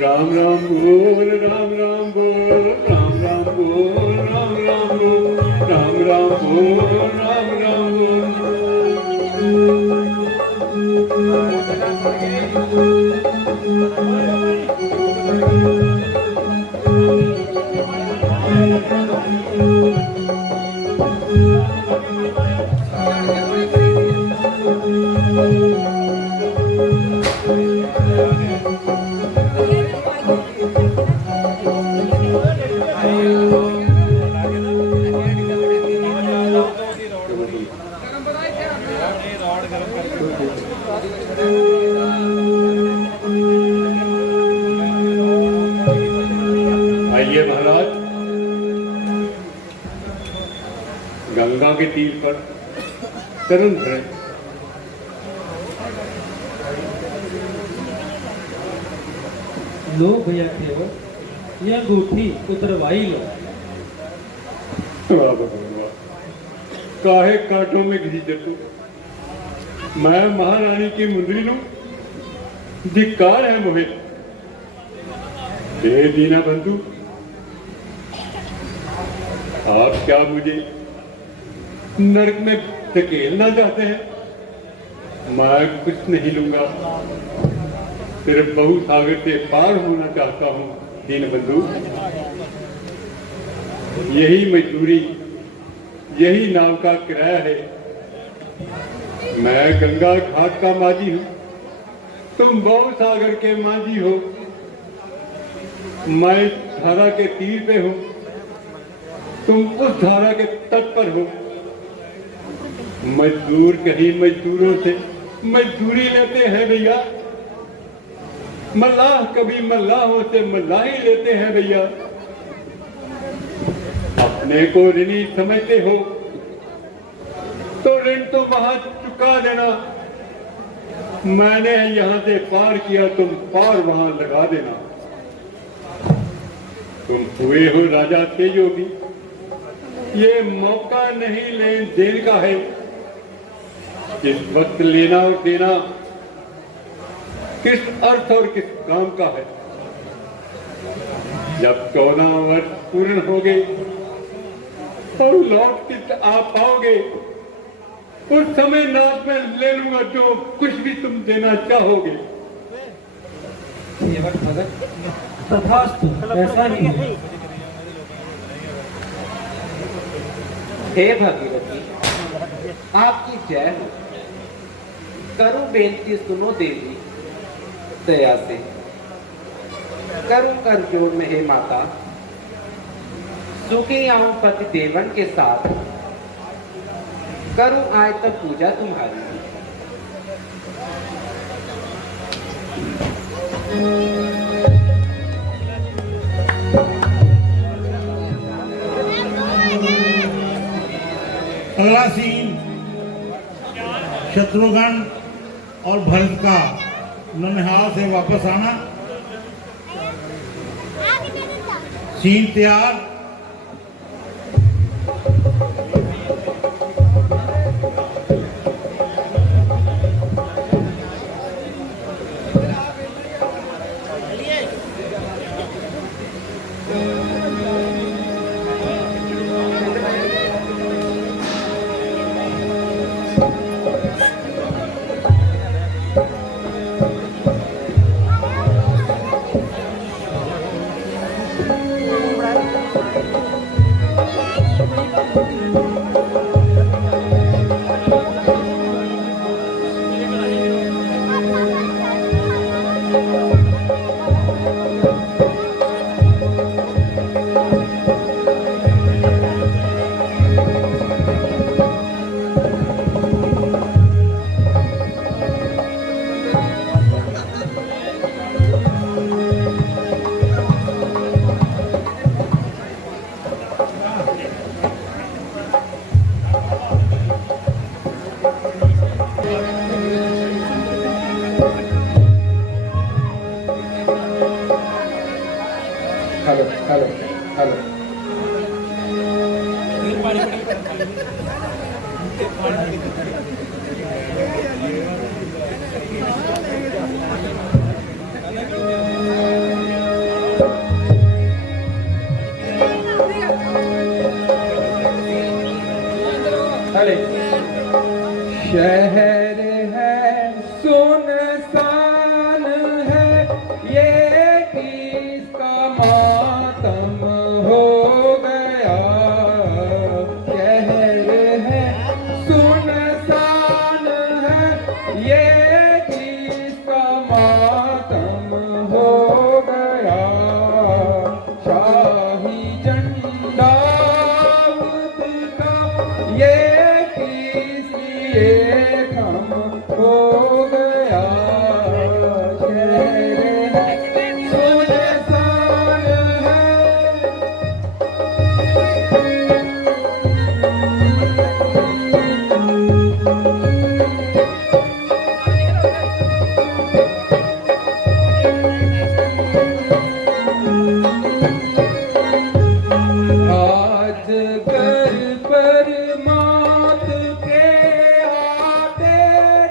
राम राम बोल, राम राम बोल, राम राम बोल, राम राम बोल, राम राम बोल, राम राम बोल। आइए महाराज, गंगा के तीर पर शरण धरें। लो भैया केवल यह अंगूठी उतरवाई लो। वाह भगवान वाह, काहे कांटों में घिसी जटू। मैं महारानी की मुंदरी लूं, धिक्कार है मोहे। हे दीना बंधु, आप क्या मुझे नरक में धकेलना चाहते हैं? मैं कुछ नहीं लूंगा, सिर्फ बहु सागर से पार होना चाहता हूँ दीन बंधु। यही मजदूरी, यही नाव का किराया है। मैं गंगा घाट का माझी हूँ, तुम बहु सागर के माझी हो। मैं धारा के तीर पे हूँ, तुम उस धारा के तट पर हो। मजदूर कहीं मजदूरों से मजदूरी लेते हैं भैया, मल्लाह कभी मल्लाहों से मल्लाही लेते हैं भैया। अपने को ऋणी समझते हो तो ऋण तो वहां चुका देना। मैंने यहां से पार किया, तुम पार वहां लगा देना। तुम हुए हो राजा तेजोगी, ये मौका नहीं लेन देन का है। इस वक्त लेना और देना किस अर्थ और किस काम का है? जब 14 वर्ष पूर्ण हो गए और लौट के आ पाओगे, उस समय नाथ में ले लूंगा जो कुछ भी तुम देना चाहोगे। तथास्तु, ऐसा ही है। हे भगीरथी, आपकी जय हो। करूं बेनती सुनो देवी दया से। करूं कर जोड़ में हे माता, सुखी आऊं पति देवन के साथ। करूं आए तब पूजा तुम्हारी। अगला सीन शत्रुघ्न और भरत का ननिहाल से वापस आना। सीन तैयार। अरे शहर है सुनसान है ये किसका मातम हो गया। शहर है सुनसान है ये किसका मातम हो गया। शाही झंडा ये किसी थम हो गया। शहर सुनसान है आज घर पर मौत के आते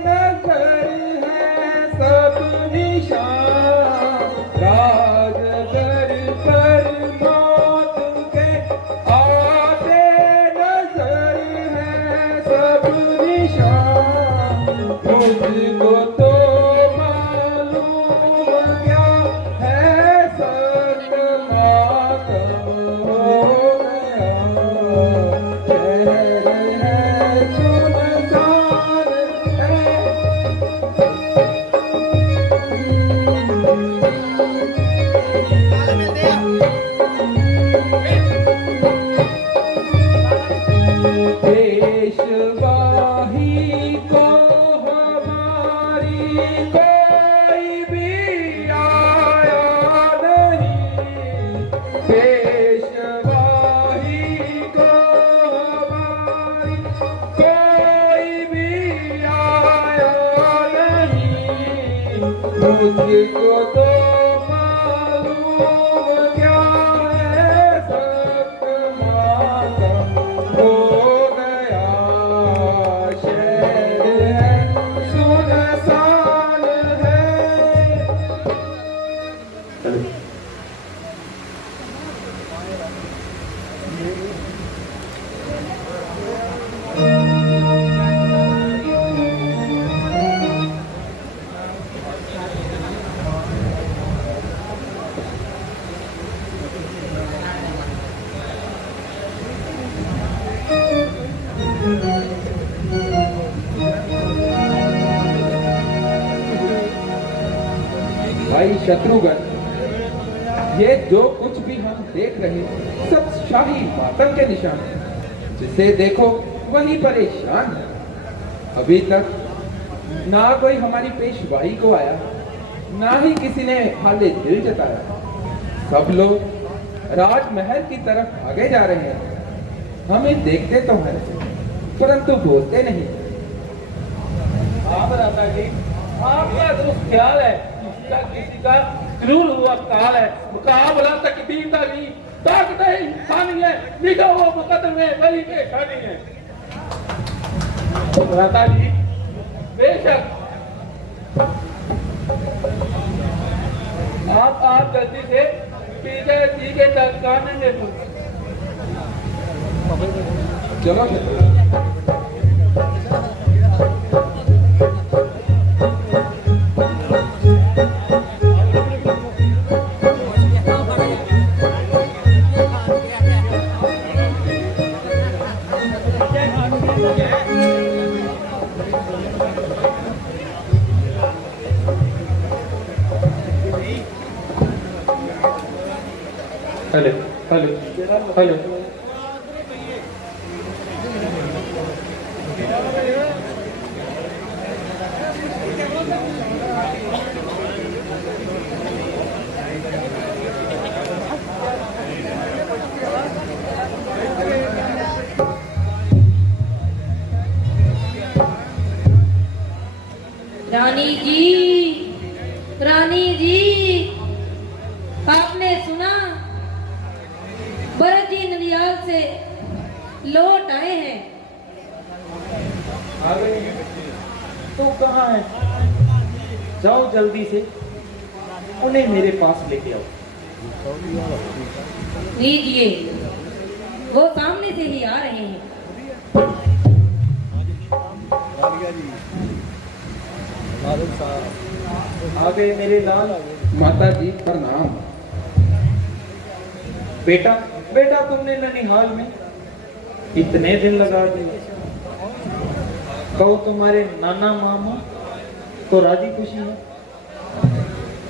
नजर है सब निशान। राजगर पर मौत के आते नजर है सब निशान। मुझको तो मालूम क्या है सब मातम हो गया। शहर है सुनसान है पेशवाही को हमारी कोई भी आया नहीं। पेशवाही को हमारी कोई भी आया नहीं। मुझको तो मालूम क्या है सब मातम हो गया। शहर है सुनसान है। भाई शत्रुघ्न, ये जो कुछ भी हम देख रहे हैं सब शाही मातम के निशान हैं। जिसे देखो वही परेशान है। अभी तक ना कोई हमारी पेशवाई को आया, ना ही किसी ने हाले दिल जताया। सब लोग राजमहल की तरफ आगे जा रहे हैं। हमें देखते तो हैं परंतु बोलते नहीं। आप राजा जी, आपका दुष्ट ख्याल है, इसका किसी का जरूर हुआ काल है। मुकाबला तकदीर का नहीं, ताकत है इंसानी है, निगाह वो मुकदमे वही पेशानी है। राजा जी बेशक आप जल्दी से ठीक है तक कानून चलो हेलो हेलो हेलो रानी जी आपने सुना भरत जी ननिहाल से लौट आए हैं। आ गई तो कहाँ है? जाओ जल्दी से उन्हें मेरे पास लेके आओ। लीजिए, वो सामने से ही आ रहे हैं। आ गए मेरे लाल। माता जी प्रणाम। बेटा बेटा तुमने ननिहाल में इतने दिन लगा दिए। कहो तुम्हारे नाना मामा तो राजी खुशी है?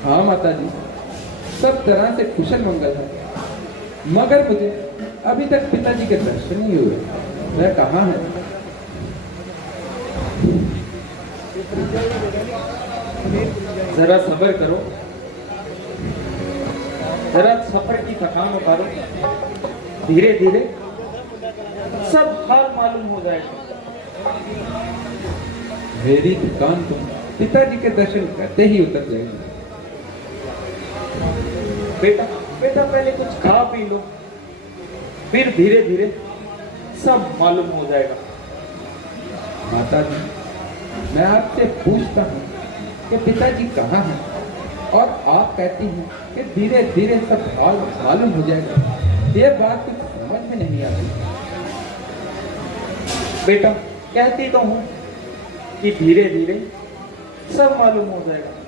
हाँ माता जी, सब तरह से कुशल मंगल है, मगर मुझे अभी तक पिताजी के दर्शन नहीं हुए। वह कहाँ है? जरा सब्र करो, जरा सफर की थकान उतारो, धीरे धीरे सब हाल मालूम हो जाएगा। मेरी थकान तो पिताजी के दर्शन करते ही उतर जाएगी। बेटा बेटा पहले कुछ खा पी लो, फिर धीरे धीरे सब मालूम हो जाएगा। माता जी, मैं आपसे पूछता हूँ कि पिताजी कहाँ हैं, और आप कहती हैं कि धीरे धीरे सब हाल मालूम हो जाएगा। ये बात कुछ समझ में नहीं आती। बेटा कहती तो हूँ कि धीरे धीरे सब मालूम हो जाएगा।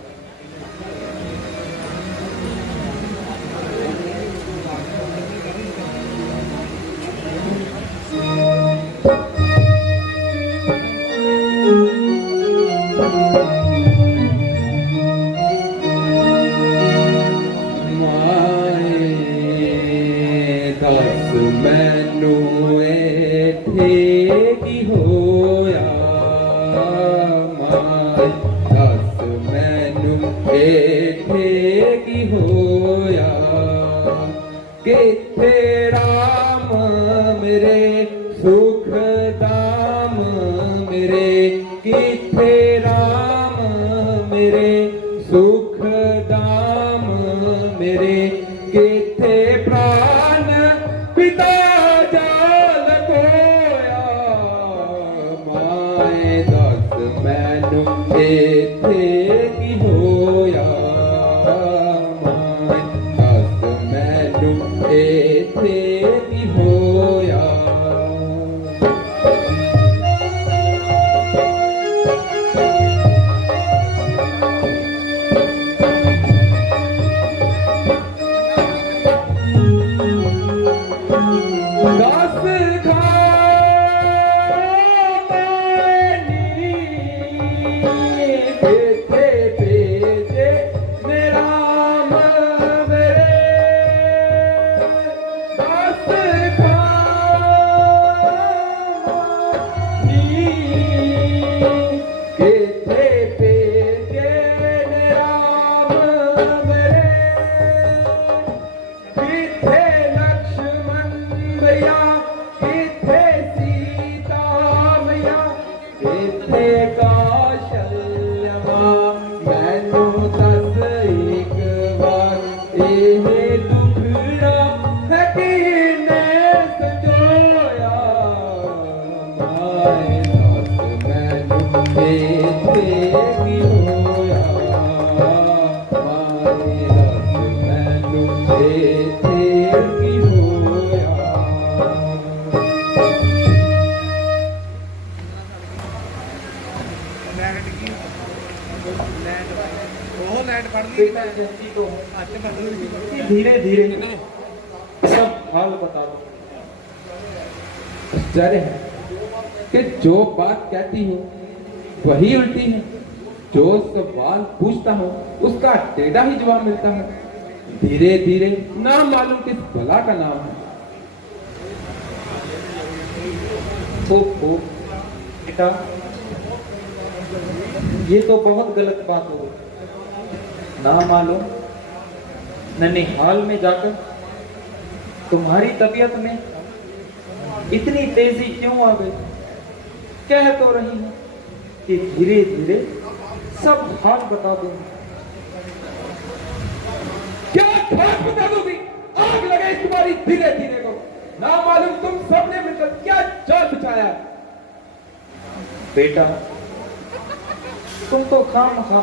दस मैनू इत्थे की होया, माए दस मैनू इत्थे की होया, किथे राम मेरे सुख दाम मेरे, किथे राम मेरे सुख दाम मेरे, किथे प्राण पिता जाल कोया, माए दस मैनू इत्थे की होया, माए दस मैनू इत्थे की होया। दस बेटा कहती तो हूँ कि धीरे धीरे सब हाल बता दो। आश्चर्य है कि जो बात कहती हूँ वही उल्टी है, जो सवाल पूछता हूँ उसका टेढ़ा ही जवाब मिलता है। धीरे धीरे ना मालूम किस भला का नाम है। ओ बेटा, ये तो बहुत गलत बात हो गई। ना मालूम ननिहाल में जाकर तुम्हारी तबीयत में इतनी तेजी क्यों आ गई? कह तो रही हूं कि धीरे धीरे सब हाल बता दूंगी। क्या खास बता दोगी? आग लगे इस तुम्हारी धीरे धीरे को। ना मालूम तुम सबने मिलकर क्या जाल बिछाया है। बेटा तुम तो खामखा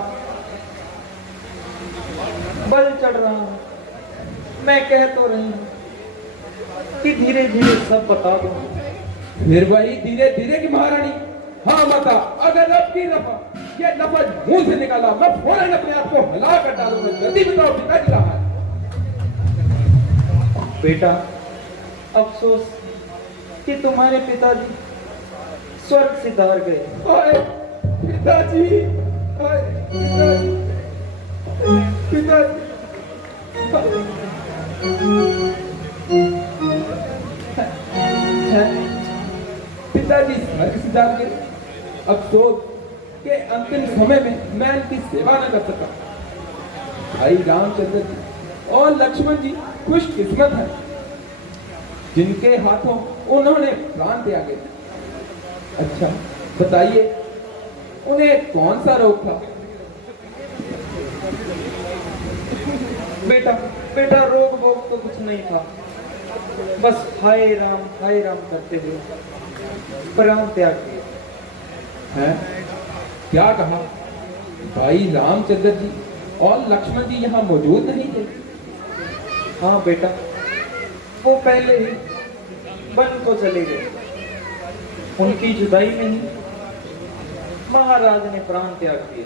बल चढ़ रहा हूं। मैं कह तो रही हूं कि धीरे धीरे सब बता दो। फिर वही धीरे धीरे की महारानी। हाँ माता, अगर अब की दफा ये लफ्ज मुंह से निकाला मैं फौरन अपने आप को हिला कर डालूंगा। जल्दी बताओ पिताजी कहाँ है? बेटा अफसोस कि तुम्हारे पिताजी स्वर्ग सिधार गए। ओए पिताजी, ओए पिताजी, पिताजी स्वर्ग सिधार गए। अफसोस के अंतिम समय में मैं उनकी सेवा न कर सका। भाई रामचंद्र जी और लक्ष्मण जी खुशकिस्मत है जिनके हाथों उन्होंने प्राण त्यागे। अच्छा बताइए उन्हें कौन सा रोग था? बेटा बेटा रोग वोग तो कुछ नहीं था, बस हाय राम करते हुए प्राण त्याग दिया। हैं? क्या कहा? भाई रामचंद्र जी और लक्ष्मण जी यहाँ मौजूद नहीं थे? हाँ बेटा, वो पहले ही वन को चले गए। उनकी जुदाई में ही महाराज ने प्राण त्याग दिए।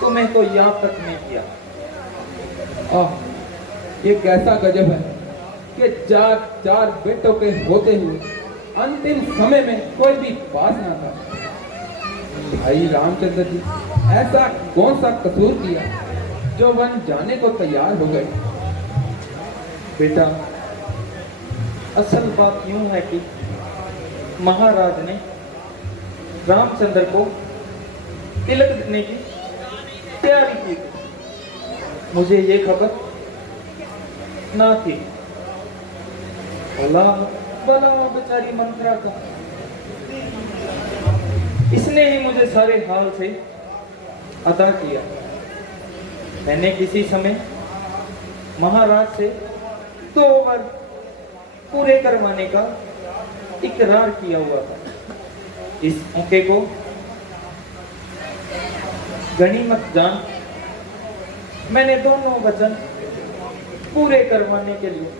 तुम्हें तो याद तक नहीं किया। ये कैसा गजब है कि चार चार बेटों के होते हुए अंतिम समय में कोई भी पास ना था। भाई रामचंद्र जी ऐसा कौन सा कसूर किया जो वन जाने को तैयार हो गए? बेटा असल बात यूं है कि महाराज ने रामचंद्र को तिलक देने की तैयारी की थी। मुझे ये खबर ना थी। भला भला बेचारी मंत्रा का, इसने ही मुझे सारे हाल से अदा किया। मैंने किसी समय महाराज से 2 वर पूरे करवाने का इकरार किया हुआ था। इस मौके को गनीमत जान मैंने दोनों वचन पूरे करवाने के लिए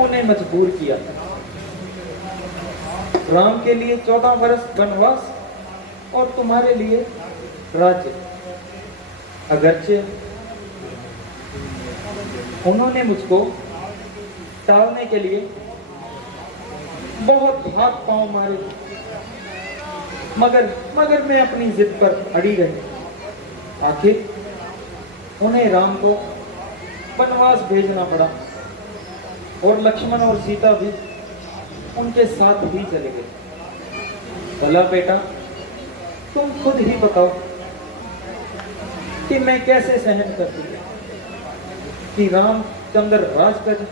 उन्हें मजबूर किया। राम के लिए 14 वर्ष वनवास और तुम्हारे लिए राज्य। अगरचे उन्होंने मुझको टालने के लिए बहुत हाथ पांव मारे, मगर मैं अपनी जिद पर अड़ी रही। आखिर उन्हें राम को वनवास भेजना पड़ा और लक्ष्मण और सीता भी उनके साथ ही चले गए। भला बेटा तुम खुद ही बताओ कि मैं कैसे सहन करती कि रामचंद्र राज करे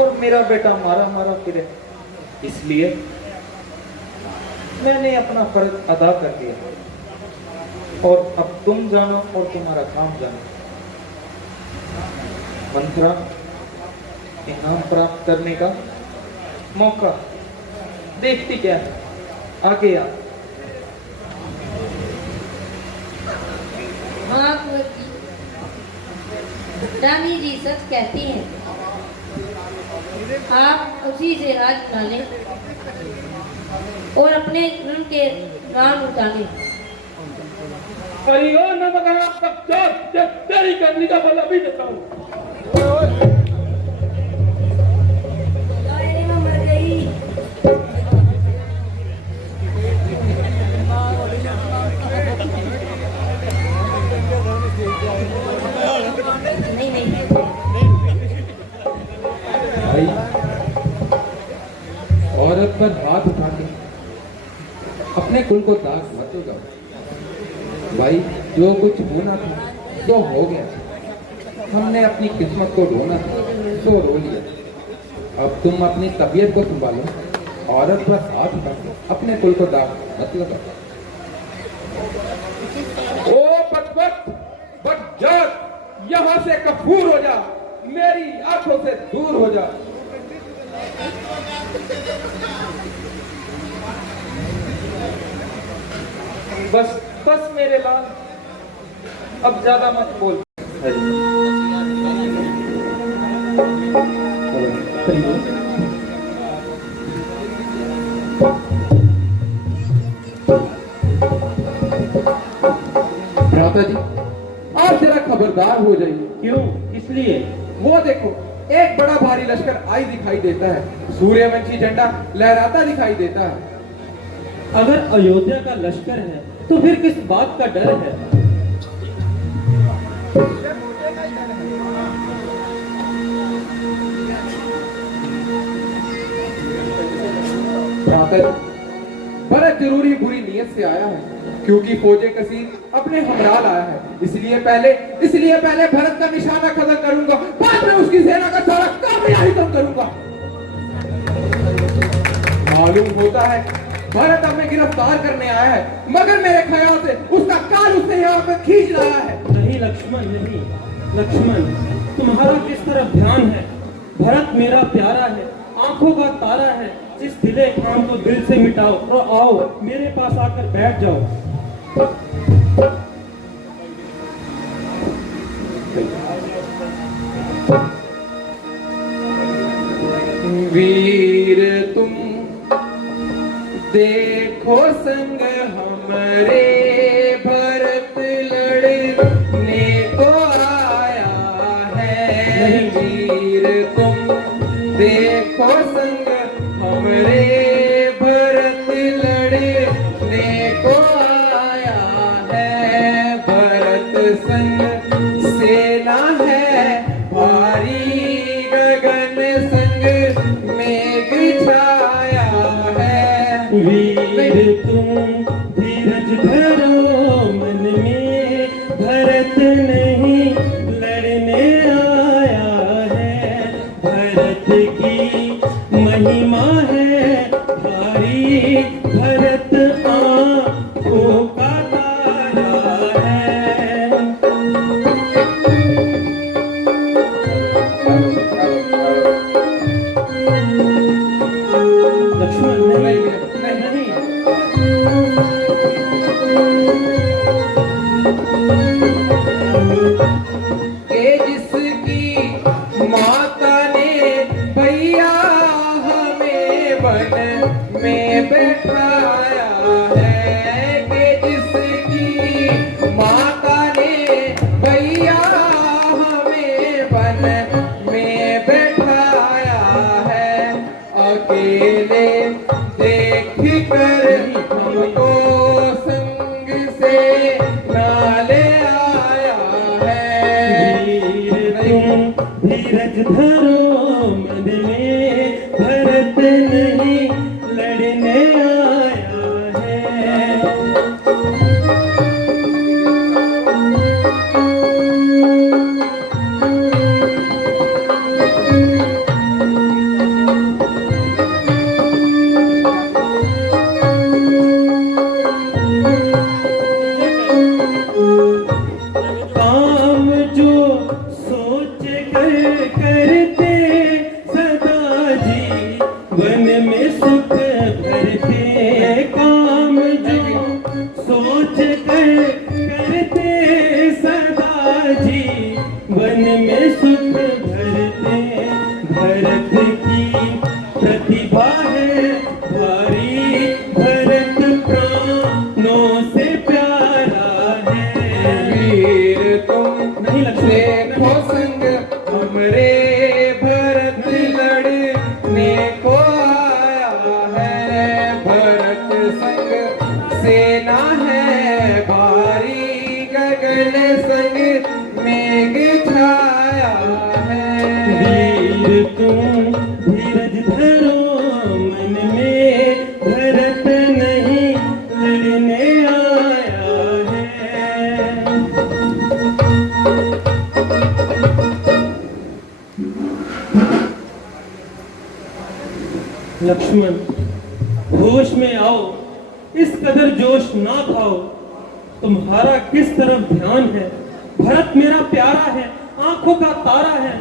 और मेरा बेटा मारा मारा फिरे। इसलिए मैंने अपना फर्ज अदा कर दिया और अब तुम जानो और तुम्हारा काम जानो। मंत्रा इनाम प्राप्त करने का मौका देखती क्या है? आगे आ। हाँ कुंवर जी, रानी जी सच कहती हैं। आप उसी से राज बना लें और अपने जुल्म के राम उतारे। परियो न मगर पश्चात तेरी करनी का बल अभी देता हूँ। मर गई। नहीं भाई औरत पर हाथ उठा के अपने कुल को दाग मत दो। भाई जो कुछ होना था तो हो गया। हमने अपनी किस्मत को ढूंढा था तो रो लिया। अब तुम अपनी तबीयत को संभालो। औरत पर हाथ उठा के अपने कुल को दाग मत लगाओ। ओ बदबख्त बदजात, यहाँ से कफूर हो जा, मेरी आंखों से दूर हो जा। बस बस मेरे लाल, अब ज्यादा मत बोल। भ्राता जी, आप जरा खबरदार हो जाइए। क्यों, इसलिए? वो देखो, एक बड़ा भारी लश्कर आई दिखाई देता है, सूर्यवंशी झंडा लहराता दिखाई देता है। अगर अयोध्या का लश्कर है तो फिर किस बात का डर है? भ्राता जी, भरत जरूरी बुरी नीयत से आया है, क्योंकि फौजे कसीर अपने हमराल आया है। इसलिए पहले भरत का निशाना खत्म करूंगा, बाद में उसकी सेना का सारा कामयाबी ही कम करूंगा। मालूम होता है भरत हमें गिरफ्तार करने आया है, मगर मेरे ख्याल से उसका काल उसने यहाँ पर खींच लाया है। नहीं लक्ष्मण, नहीं लक्ष्मण, तुम्हारा किस तरफ ध्यान है? भरत मेरा प्यारा है, आंखों का तारा है। इस दिले काम को दिल से मिटाओ और आओ मेरे पास आकर बैठ जाओ। वीर तुम देखो संग हमरे, भरत लड़ने को आया है। वीर तुम देखो संग हमरे, भरत लड़ने को आया है। भरत संग सेना है भारी, गगन संग मेघ छाया है। वीर तुम धीरज धरो मन में, भरत नहीं लड़ने आया है। भरत की महिमा है भारी, भरत आंखों का तारा है। लक्ष्मण नहीं, नहीं, के जिसकी माता ने भैया हमें बन में बैठाया है। के जिसकी माता ने भैया हमें बन में बैठाया है। अकेले देख कर हमको संग से नाले आया है। वीर तुम धीरज धरो मन में, भरत नहीं लड़ने आया है। काम जो सोच कर करते सदा जीवन में सुख भरते। काम जो सोच कर करते सदा जीवन में सुख भरते। भरत की प्रतिभा है भारी, भरत प्राणों से प्यारा है। वीर तुम नहीं लक्ष्मण, देखो संग हमरे, भरत लड़ने को आया है। भरत संग सेना है भारी, गगन संग मेघ छाया है। वीर तुम धीरज धरो मन में, भरत नहीं लड़ने आया है। लक्ष्मण, होश में आओ, इस कदर जोश ना खाओ। तुम्हारा किस तरफ ध्यान है? भरत मेरा प्यारा है, आंखों का तारा है।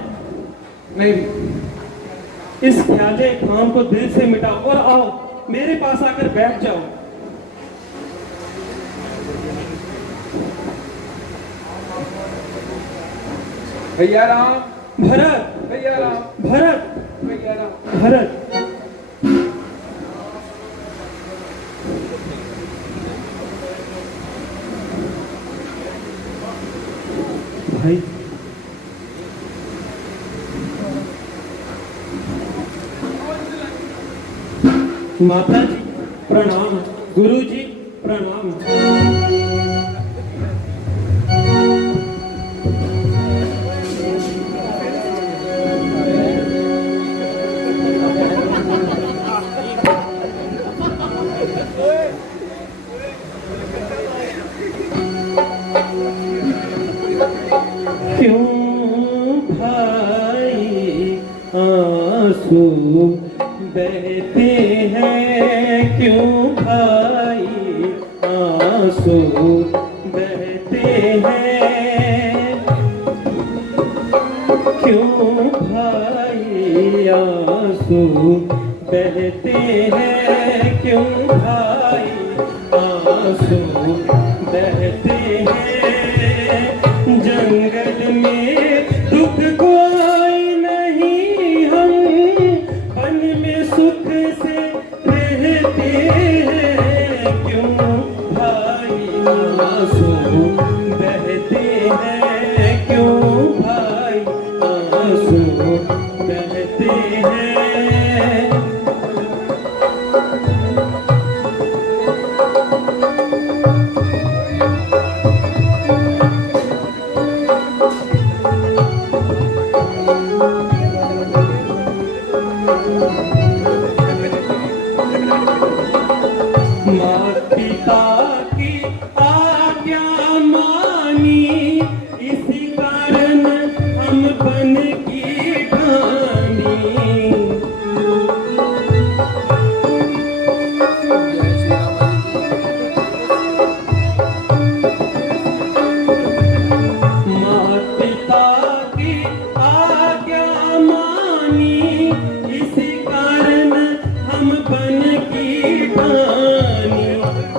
नहीं, इस ख्याले काम को दिल से मिटाओ और आओ मेरे पास आकर बैठ जाओ। भैया राम, भरत, भैया राम, भरत, भैया राम। भरत। भाई माता जी प्रणाम, गुरु जी प्रणाम। क्यों भाई आंसू बहते हैं, क्यों भाई आंसू बहते हैं, क्यों भाई आंसू बहते हैं, क्यों भाई आंसू बहते हैं। जंगल में दुख कोई नहीं, हम वन में सुख से रहते हैं, क्यों भाई आंसू बहते हैं, क्यों भाई आंसू बहते हैं। माँ पिता की आज्ञा मानी, इसी कारण हम बन की ठानी। माँ पिता की आज्ञा मानी, इसी कारण हम बन की ठानी।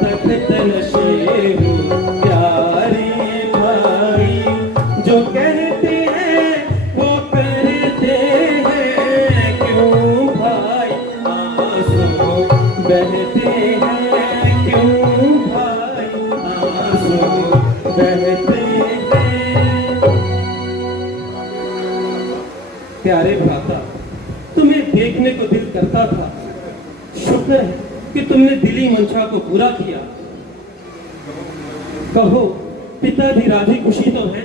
तख्त नशे हो प्यारे भाई, जो कहते हैं वो करते हैं, क्यों भाई आंसू बहते हैं, क्यों भाई आंसू बहते हैं। प्यारे भ्राता, तुम्हें देखने को दिल करता था, शुक्र है कि तुमने दिली मंशा को पूरा किया। कहो पिताजी राजी खुशी तो है?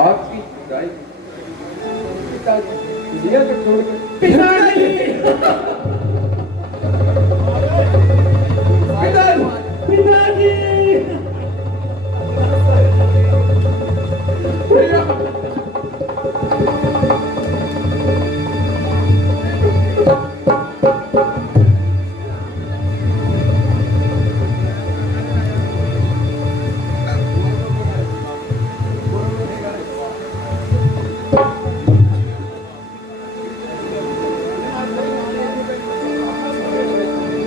आपकी खुदाई पिताजी दुनिया को छोड़कर पिताजी, पिताजी पिताजी,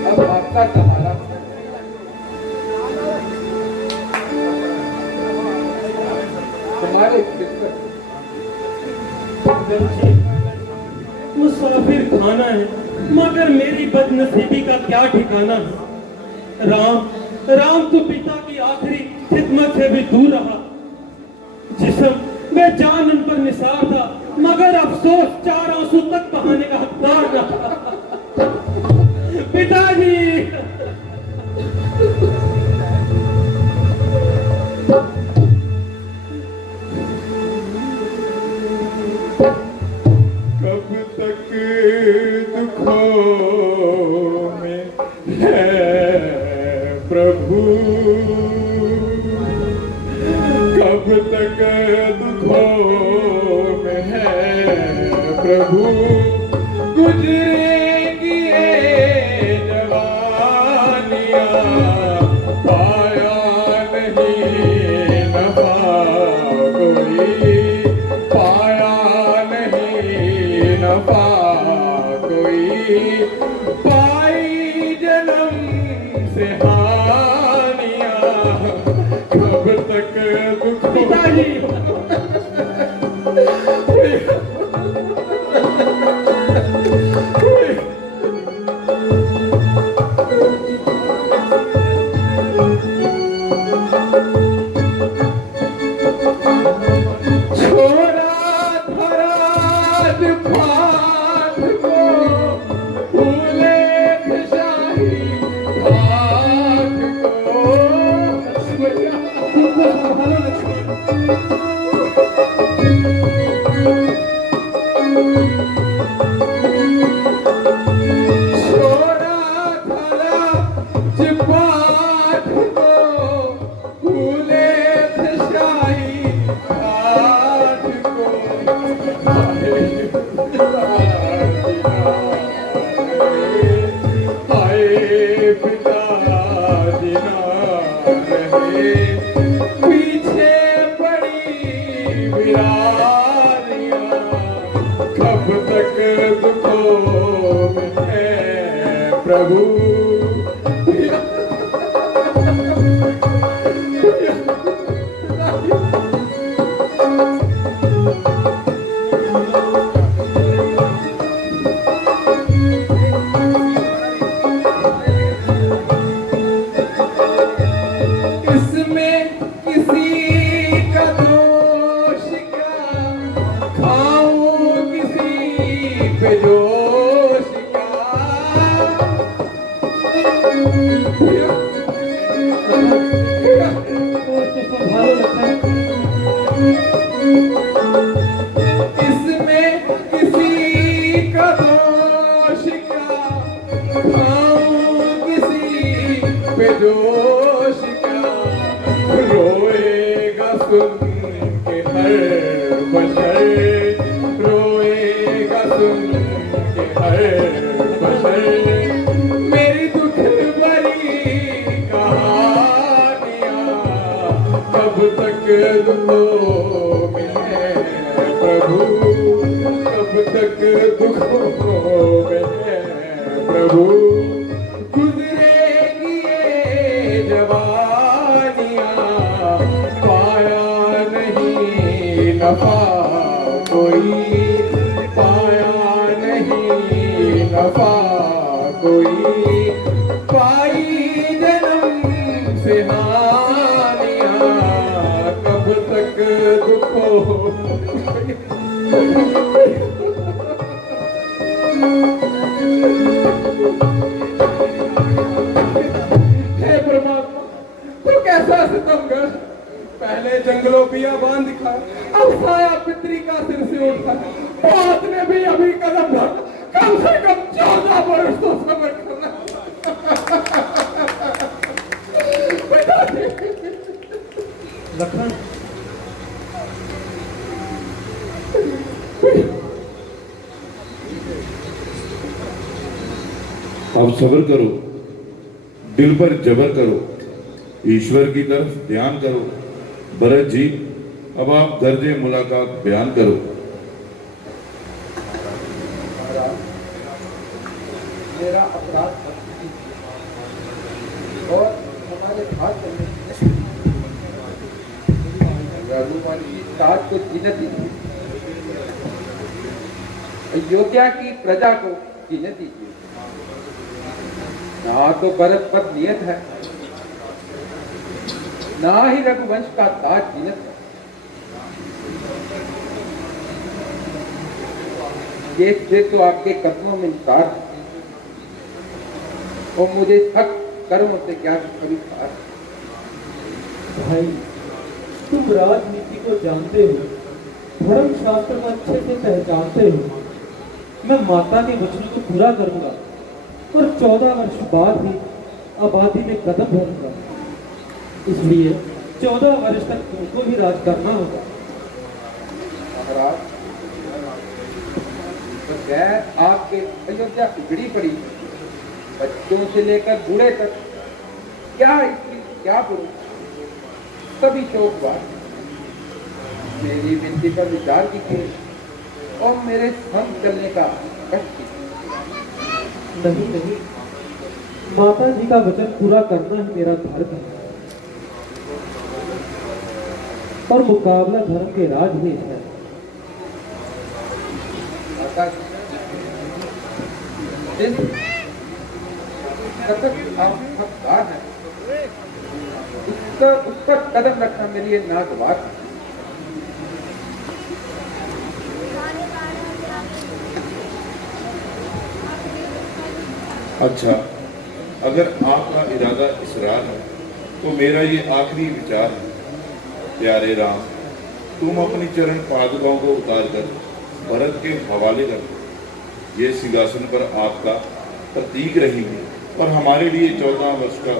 अब आपका सहारा तुम्हारे किस्मत बच्चे, मुसाफिर खाना है, मगर मेरी बदनसीबी का क्या ठिकाना है। राम, राम तो पिता की आखिरी खिदमत से भी दूर रहा। जिस्म मैं जान उन पर निसार था, मगर अफसोस 4 आंसू तक बहाने का हकदार न था। पिताजी, कब तक दुखों में है प्रभु, कब तक दुखों में है प्रभु, गुजरेगी ये जवानियाँ, पाया नहीं नफा कोई, पाया नहीं नफा कोई, पाई जन्म से हानियाँ, कब तक अब सब्र करो, दिल पर जबर करो, ईश्वर की तरफ ध्यान करो। भरत जी, अब आप दर्जे मुलाकात बयान करो। मेरा अपराध और हमारे भाग रघुवन की साथ को जीने दीजिए, अयोध्या की प्रजा को जीने दीजिए। ना तो भरत पर नियत है, ना ही रघुवंश का ताज जीनत है। ये सिर तो आपके कदमों में निसार है और मुझे सख्त कर्मों से क्या कभी खास। भाई, तुम राजनीति को जानते हो, धर्म शास्त्र को अच्छे से पहचानते हो। मैं माता के वचन को पूरा करूंगा और 14 वर्ष बाद ही आबादी में कदम धरूंगा। इसलिए 14 वर्ष तक तुमको भी राज करना होगा। महाराज, बगैर आपके अयोध्या उजड़ी पड़ी, बच्चों से लेकर बूढ़े तक, क्या स्त्री क्या पुरुष, सभी शोकवाद। मेरी विनती पर विचार कीजिए और मेरे संग चलने का कष्ट कीजिए। नहीं, माता जी का वचन पूरा करना ही मेरा धर्म है। और मुकाबला धर्म के राज में है। माता जी, जिस सतत आपका है उसका कदम रखना मेरी ये नागवार है। अच्छा, अगर आपका इरादा इसरार है तो मेरा ये आखिरी विचार है, प्यारे राम, तुम अपनी चरण पादुकाओं को उतार कर भरत के हवाले कर दो। ये सिंहासन पर आपका प्रतीक रहेंगे और हमारे लिए 14 वर्ष का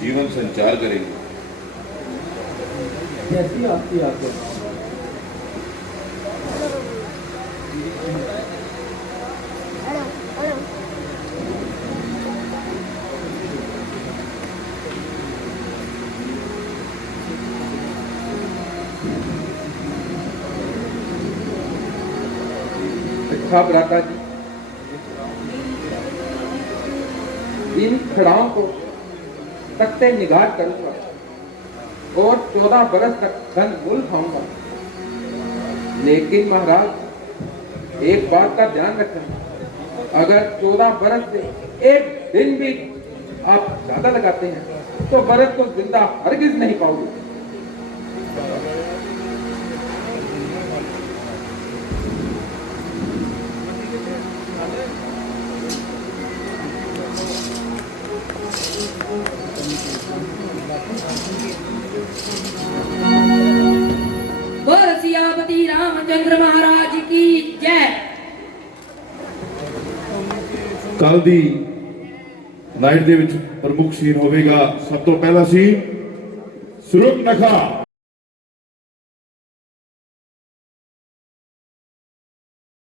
जीवन संचार करेंगे। जैसी आपकी आज्ञा। अच्छा भ्राता जी, इन खड़ाओं को तख्ते निगाह करूंगा और 14 बरस तक धन मूल खाऊंगा। लेकिन महाराज, एक बात का ध्यान रखना, अगर 14 बरस से एक दिन भी आप ज्यादा लगाते हैं तो भरत को जिंदा हरगिज नहीं पाओगे। बोल सियापति रामचंद्र महाराज की जय। ਕੱਲ ਦੀ ਨਾਈਟ ਦੇ ਵਿੱਚ ਪ੍ਰਮੁੱਖ ਸੀਨ ਹੋਵੇਗਾ। ਸਭ ਤੋਂ ਪਹਿਲਾ ਸੀਨ ਸੁਰੂਪਨਖਾ।